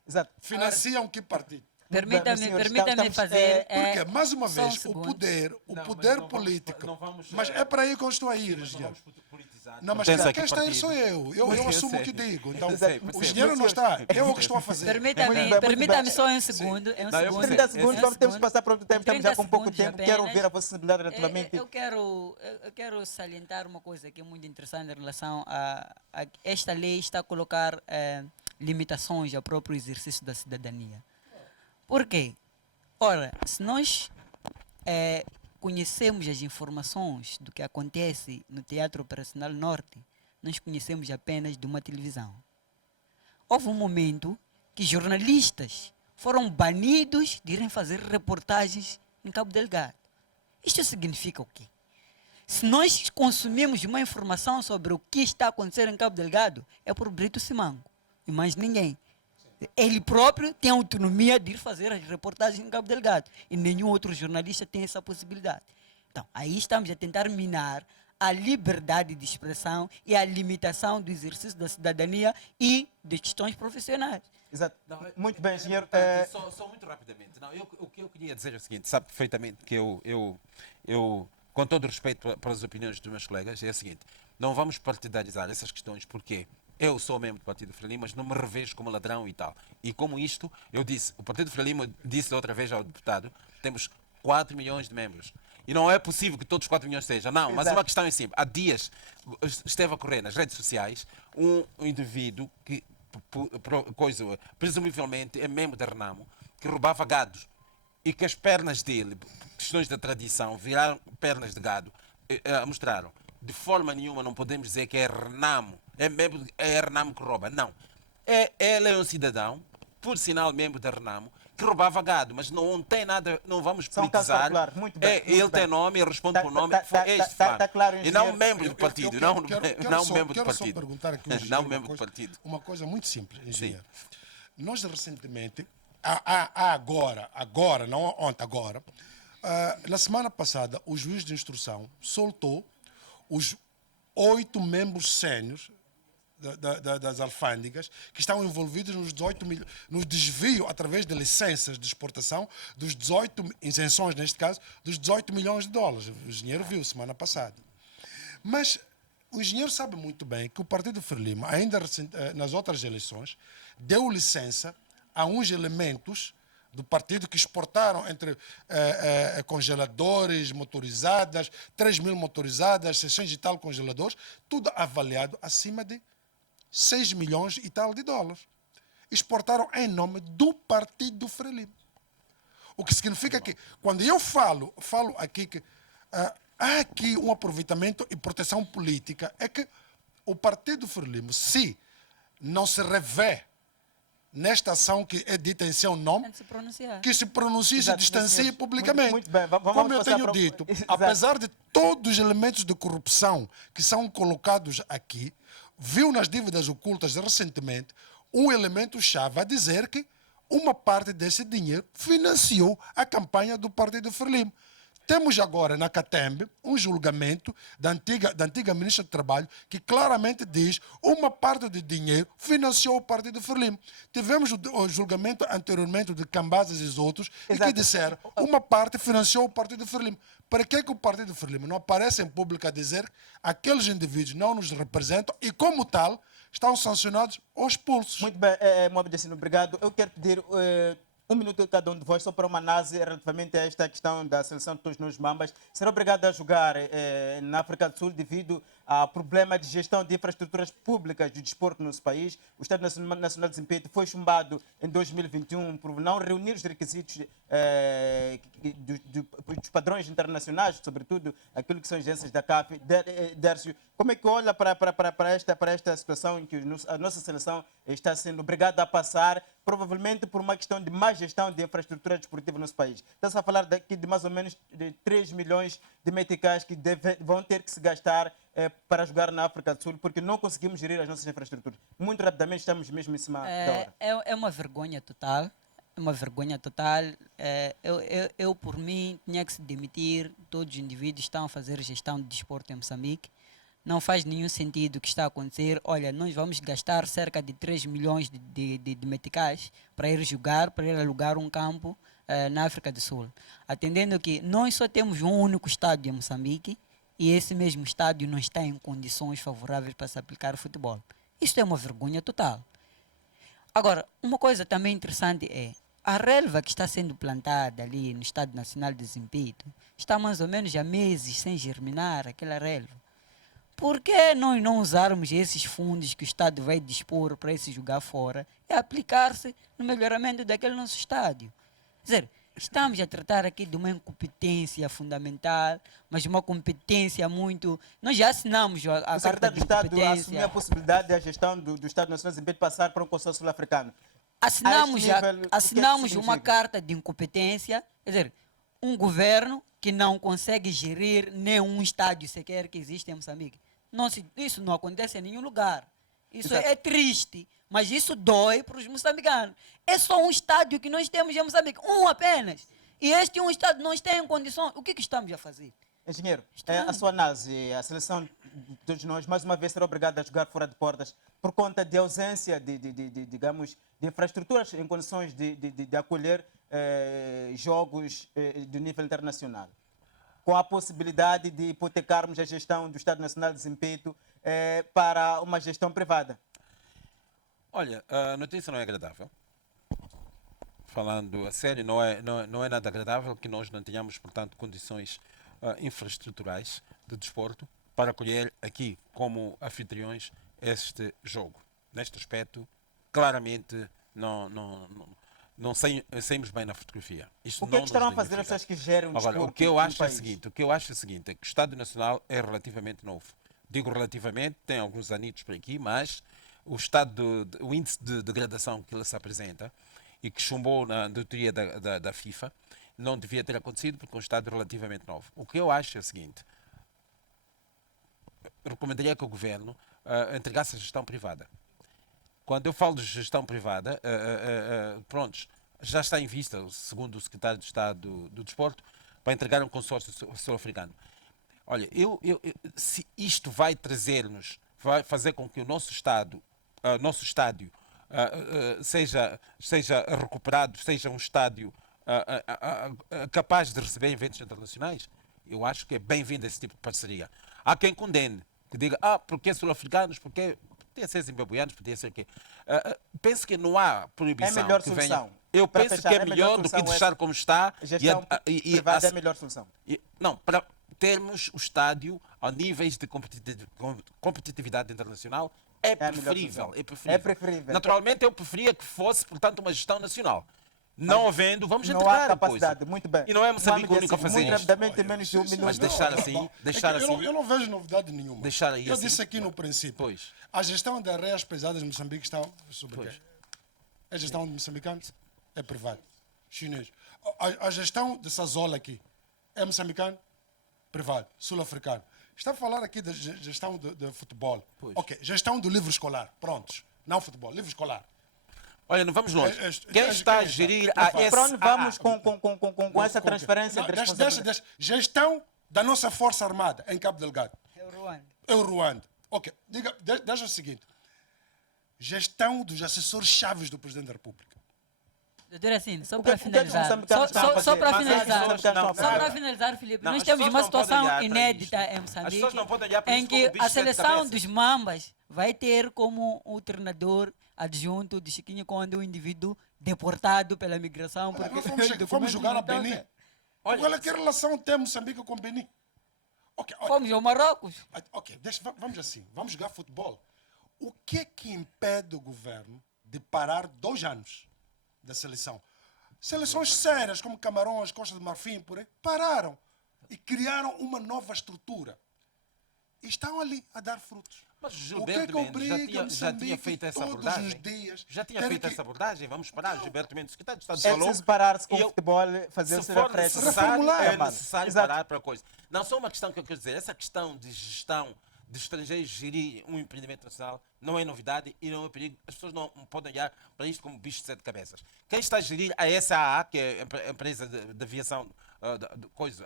Exato. Financiam que partido? Permita-me senhores, permita-me estamos, fazer. Porque, mais uma só um vez, o segundo. poder Não, poder mas não político. não vamos, mas é para aí que eu estou a ir, Não engenheiro. vamos politizar. Não, mas Pertence a quem que está a ir partido? sou eu. Eu Eu assumo o sei. que digo. Então, Eu sei, o percebo. engenheiro não está. Eu é o que estou a fazer. Permita-me Muito bem, permita-me muito só um segundo. É um Não, eu segundo. percebo. 30 segundos, É um vamos temos que segundo. passar para outro tempo, estamos já 30 com pouco segundos tempo. Quero apenas. ouvir a vossa sensibilidade relativamente. Eu quero salientar uma coisa que é muito interessante em relação a esta lei está a colocar limitações ao próprio exercício da cidadania. Por quê? Ora, se nós conhecemos as informações do que acontece no Teatro Operacional Norte, nós conhecemos apenas de uma televisão. Houve um momento que jornalistas foram banidos de irem fazer reportagens em Cabo Delgado. Isto significa o quê? Se nós consumimos uma informação sobre o que está acontecendo em Cabo Delgado, é por Brito Simango e mais ninguém. Ele próprio tem autonomia de ir fazer as reportagens em Cabo Delgado e nenhum outro jornalista tem essa possibilidade. Então, aí estamos a tentar minar a liberdade de expressão e a limitação do exercício da cidadania e de questões profissionais. Exato. Não, Muito bem, senhor. Só muito rapidamente. Não, o que eu queria dizer é o seguinte: sabe perfeitamente que eu com todo o respeito para as opiniões dos meus colegas, é o seguinte: não vamos partidarizar essas questões, porque eu sou membro do Partido Frelimo, mas não me revejo como ladrão e tal. E como isto, eu disse, o Partido Frelimo disse outra vez ao deputado, temos 4 milhões de membros. E não é possível que todos os 4 milhões sejam. Não, mas Exato. uma questão é simples. Há dias esteve a correr nas redes sociais um indivíduo que, presumivelmente, é membro da Renamo, que roubava gados. E que as pernas dele, questões da tradição, viraram pernas de gado, mostraram. De forma nenhuma não podemos dizer que é Renamo, é Renamo que rouba. Não. Ele é um cidadão, por sinal membro da Renamo, que roubava gado, mas não tem nada, não vamos São casos politizar. particulares. Muito bem, muito Ele bem. tem nome, ele responde por nome, Tá claro, e não engenheiro. membro do partido, não membro do Quero só partido. perguntar aqui ao Não engenheiro membro do partido. uma coisa muito simples, engenheiro. Nós recentemente, agora, não ontem, agora, na semana passada, o juiz de instrução soltou os 8 membros séniores das alfândegas que estão envolvidos nos 18 milhões, no desvio através de licenças de exportação dos 18, isenções neste caso, dos 18 milhões de dólares. O engenheiro viu semana passada. Mas o engenheiro sabe muito bem que o Partido Frelimo, ainda nas outras eleições, deu licença a uns elementos do partido que exportaram entre congeladores, motorizadas, 3.000 motorizadas, 600 e tal congeladores, tudo avaliado acima de 6 milhões e tal de dólares. Exportaram em nome do Partido Frelimo. O que significa que, quando eu falo aqui que há aqui um aproveitamento e proteção política, é que o Partido Frelimo, se não se revê nesta ação que é dita em seu nome, que se pronuncie e se distancie publicamente. Muito bem. Como eu passar tenho para dito, Exato. apesar de todos os elementos de corrupção que são colocados aqui, viu nas dívidas ocultas recentemente um elemento-chave a dizer que uma parte desse dinheiro financiou a campanha do Partido Frelimo. Temos agora na Catembe um julgamento da antiga ministra do Trabalho que claramente diz uma parte do dinheiro financiou o Partido Frelimo. Tivemos o julgamento anteriormente de Cambazas e os outros e que disseram uma parte financiou o Partido Frelimo. Para que o Partido Frelimo não aparece em público a dizer que aqueles indivíduos não nos representam e, como tal, estão sancionados ou expulsos? Muito bem, Mohamed Yassine, obrigado. Eu quero pedir um minuto a cada um de vós só para uma análise relativamente a esta questão da seleção de todos nos Mambas. Será obrigado a jogar na África do Sul devido ao problema de gestão de infraestruturas públicas do desporto no nosso país. O Estado Nacional de Desempenho foi chumbado em 2021 por não reunir os requisitos dos padrões internacionais, sobretudo aquilo que são agências da CAF. Dércio, como é que olha para esta situação em que a nossa seleção está sendo obrigada a passar, provavelmente por uma questão de má gestão de infraestrutura desportiva no nosso país? Está-se a falar daqui de mais ou menos de 3 milhões de meticais que vão ter que se gastar para jogar na África do Sul, porque não conseguimos gerir as nossas infraestruturas. Muito rapidamente estamos mesmo em cima da hora. É uma vergonha total. É uma vergonha total. Eu, por mim, tinha que se demitir. Todos os indivíduos estão a fazer gestão de desporto em Moçambique. Não faz nenhum sentido o que está a acontecer. Olha, nós vamos gastar cerca de 3 milhões de meticais para ir jogar, para ir alugar um campo na África do Sul. Atendendo que nós só temos um único estádio em Moçambique e esse mesmo estádio não está em condições favoráveis para se aplicar o futebol. Isto é uma vergonha total. Agora, uma coisa também interessante é a relva que está sendo plantada ali no Estado Nacional de Desempenho está mais ou menos há meses sem germinar aquela relva. Por que nós não usarmos esses fundos que o Estado vai dispor para esse jogar fora e aplicar-se no melhoramento daquele nosso estádio? Quer dizer, estamos a tratar aqui de uma incompetência fundamental, mas uma competência muito... Nós já assinamos a carta de Estado incompetência. assumiu a possibilidade da gestão do Estado Nacional de Desempenho passar para um consórcio sul-africano. Assinamos uma carta de incompetência, quer dizer, um governo que não consegue gerir nenhum estádio sequer que existe em Moçambique. Isso não acontece em nenhum lugar. Isso é triste, mas isso dói para os moçambicanos. É só um estádio que nós temos em Moçambique, um apenas. E este um estádio não está em condições. O que estamos a fazer? Engenheiro, a sua análise, a seleção de todos nós, mais uma vez, será obrigada a jogar fora de portas por conta de ausência digamos, de infraestruturas em condições de acolher jogos de nível internacional, com a possibilidade de hipotecarmos a gestão do Estado Nacional de Desempenho para uma gestão privada. Olha, a notícia não é agradável. Falando a sério, não é nada agradável que nós não tenhamos, portanto, condições infraestruturais de desporto para acolher aqui, como anfitriões, este jogo. Neste aspecto, claramente, não saímos bem na fotografia. Isto O que é que estarão a fazer as pessoas que gerem o desporto? Agora, o que eu acho é o seguinte, é que o Estado Nacional é relativamente novo. Digo relativamente, tem alguns anitos por aqui, mas o índice de degradação que ele se apresenta e que chumbou na auditoria da FIFA não devia ter acontecido porque é um Estado relativamente novo. O que eu acho é o seguinte, eu recomendaria que o Governo entregasse a gestão privada. Quando eu falo de gestão privada, pronto, já está em vista, segundo o secretário de Estado do Desporto, para entregar um consórcio sul-africano. Olha, se isto vai trazer-nos, vai fazer com que o nosso nosso estádio seja recuperado, seja um estádio capaz de receber eventos internacionais, eu acho que é bem-vindo esse tipo de parceria. Há quem condene, que diga, porque sul-africanos, porque podia ser zimbabuianos, podia ser o quê? Penso que não há proibição É a melhor que venha. solução. Eu Para penso fechar, que é é a melhor melhor do que solução deixar como está. Gestão privada é a melhor solução. Não, para termos o estádio a níveis de competitividade internacional é a melhor preferível, solução. é preferível. É preferível. Naturalmente eu preferia que fosse, portanto, uma gestão nacional. Não havendo, vamos Não há entregar a capacidade, coisa. muito bem. E não é Moçambique o único a fazer Muito isto. rapidamente, em menos de um Sim, minuto. Mas deixar assim, Bom, deixar é que assim. eu não vejo novidade nenhuma. Deixar aí eu assim. disse aqui no princípio. Pois. A gestão de areias pesadas de Moçambique está sobre Pois. quê? É gestão de moçambicanos? É privado. Chinês. A gestão de Sazola aqui é moçambicano? Privado. Sul-africano. Está a falar aqui da gestão de futebol. Pois. Ok. Gestão do livro escolar. Prontos. Não futebol. Livro escolar. Olha, não vamos longe. Quem Quem está a está? gerir Não a vai. Para onde vamos SAA? com essa transferência Não, de deixa- responsabilidade? Gestão da nossa Força Armada em Cabo Delgado. É o Ruanda. É o Ruanda. Ok. Deixa o seguinte. Gestão dos assessores chaves do Presidente da República. Doutor Assine, só O que- para o que é que finalizar. moçambicanos estão a Só fazer? para Mas as finalizar. pessoas estão a Só fazer? para finalizar, Filipe, Não, nós as temos pessoas uma não podem situação olhar para inédita isto. em As Moçambique, pessoas não podem olhar para em isto como que bicho a de sete seleção cabeças. dos Mambas vai ter como o treinador adjunto de Chiquinho Conde um indivíduo deportado pela migração. Porque Nós os fomos documentos jogar não a estão Benin. certos. Olha que relação tem Moçambique com Benin. Ok, olha, Fomos ao Marrocos. ok, vamos assim. Vamos jogar futebol. O que é que impede o governo de parar 2 anos da seleção? Seleções sérias como Camarões, Costa de Marfim, por aí, pararam e criaram uma nova estrutura. E estão ali a dar frutos. Mas O que é Gilberto que Mendes obriga já tinha Moçambique feito essa todos abordagem. os dias Já tinha ter feito que- essa abordagem. Vamos parar, Gilberto Mendes. O secretário de Estado É falou. preciso parar-se com e o eu- futebol, fazer o Se seu for refresco. necessário, Reformular, é mano. necessário Exato. parar para a coisa. Não, só uma questão que eu quero dizer. Essa questão de gestão de estrangeiros gerir um empreendimento nacional não é novidade e não é perigo. As pessoas não podem olhar para isto como bicho de 7 cabeças. Quem está a gerir a SAA, que é a empresa de aviação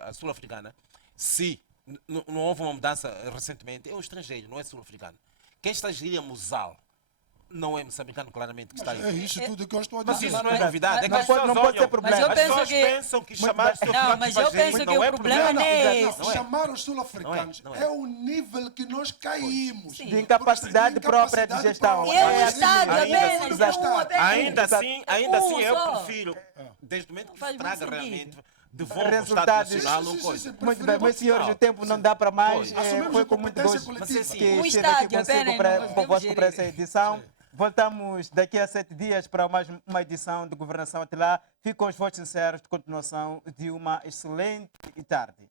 a sul-africana, se não houve uma mudança recentemente, é um estrangeiro, não é sul-africano. Quem está a gerir a Musal não é moçambicano, claramente, que está aí. É isso tudo que eu estou a Mas dizer. isso não é novidade. É que Não as pode- pessoas não pode ser olham. problema. Mas eu As penso pessoas que- pensam que chamar os Não, mas eu penso que o problema não é esse. Não é. Chamar os sul-africanos Não é. é o nível que nós caímos. Sim. De incapacidade própria de gestão. E é um É assim, estádio ainda apenas, assim, é um apenas. Ainda assim, eu só. prefiro, desde o momento que faz se traga muito realmente, sentido. devolva ao Estado Resultados. Nacional Sim, uma sim, coisa. sim, Muito bem, meus senhores, o Não. tempo não dá para mais. Pois. Assumimos Foi a com muito competência gosto coletiva. Mas é que assim, estive estádio aqui consigo apenas, para, nós convosco podemos para essa gerir. edição. Voltamos daqui a 7 dias para mais uma edição de Governação. Até lá, fico com os votos sinceros de continuação de uma excelente tarde.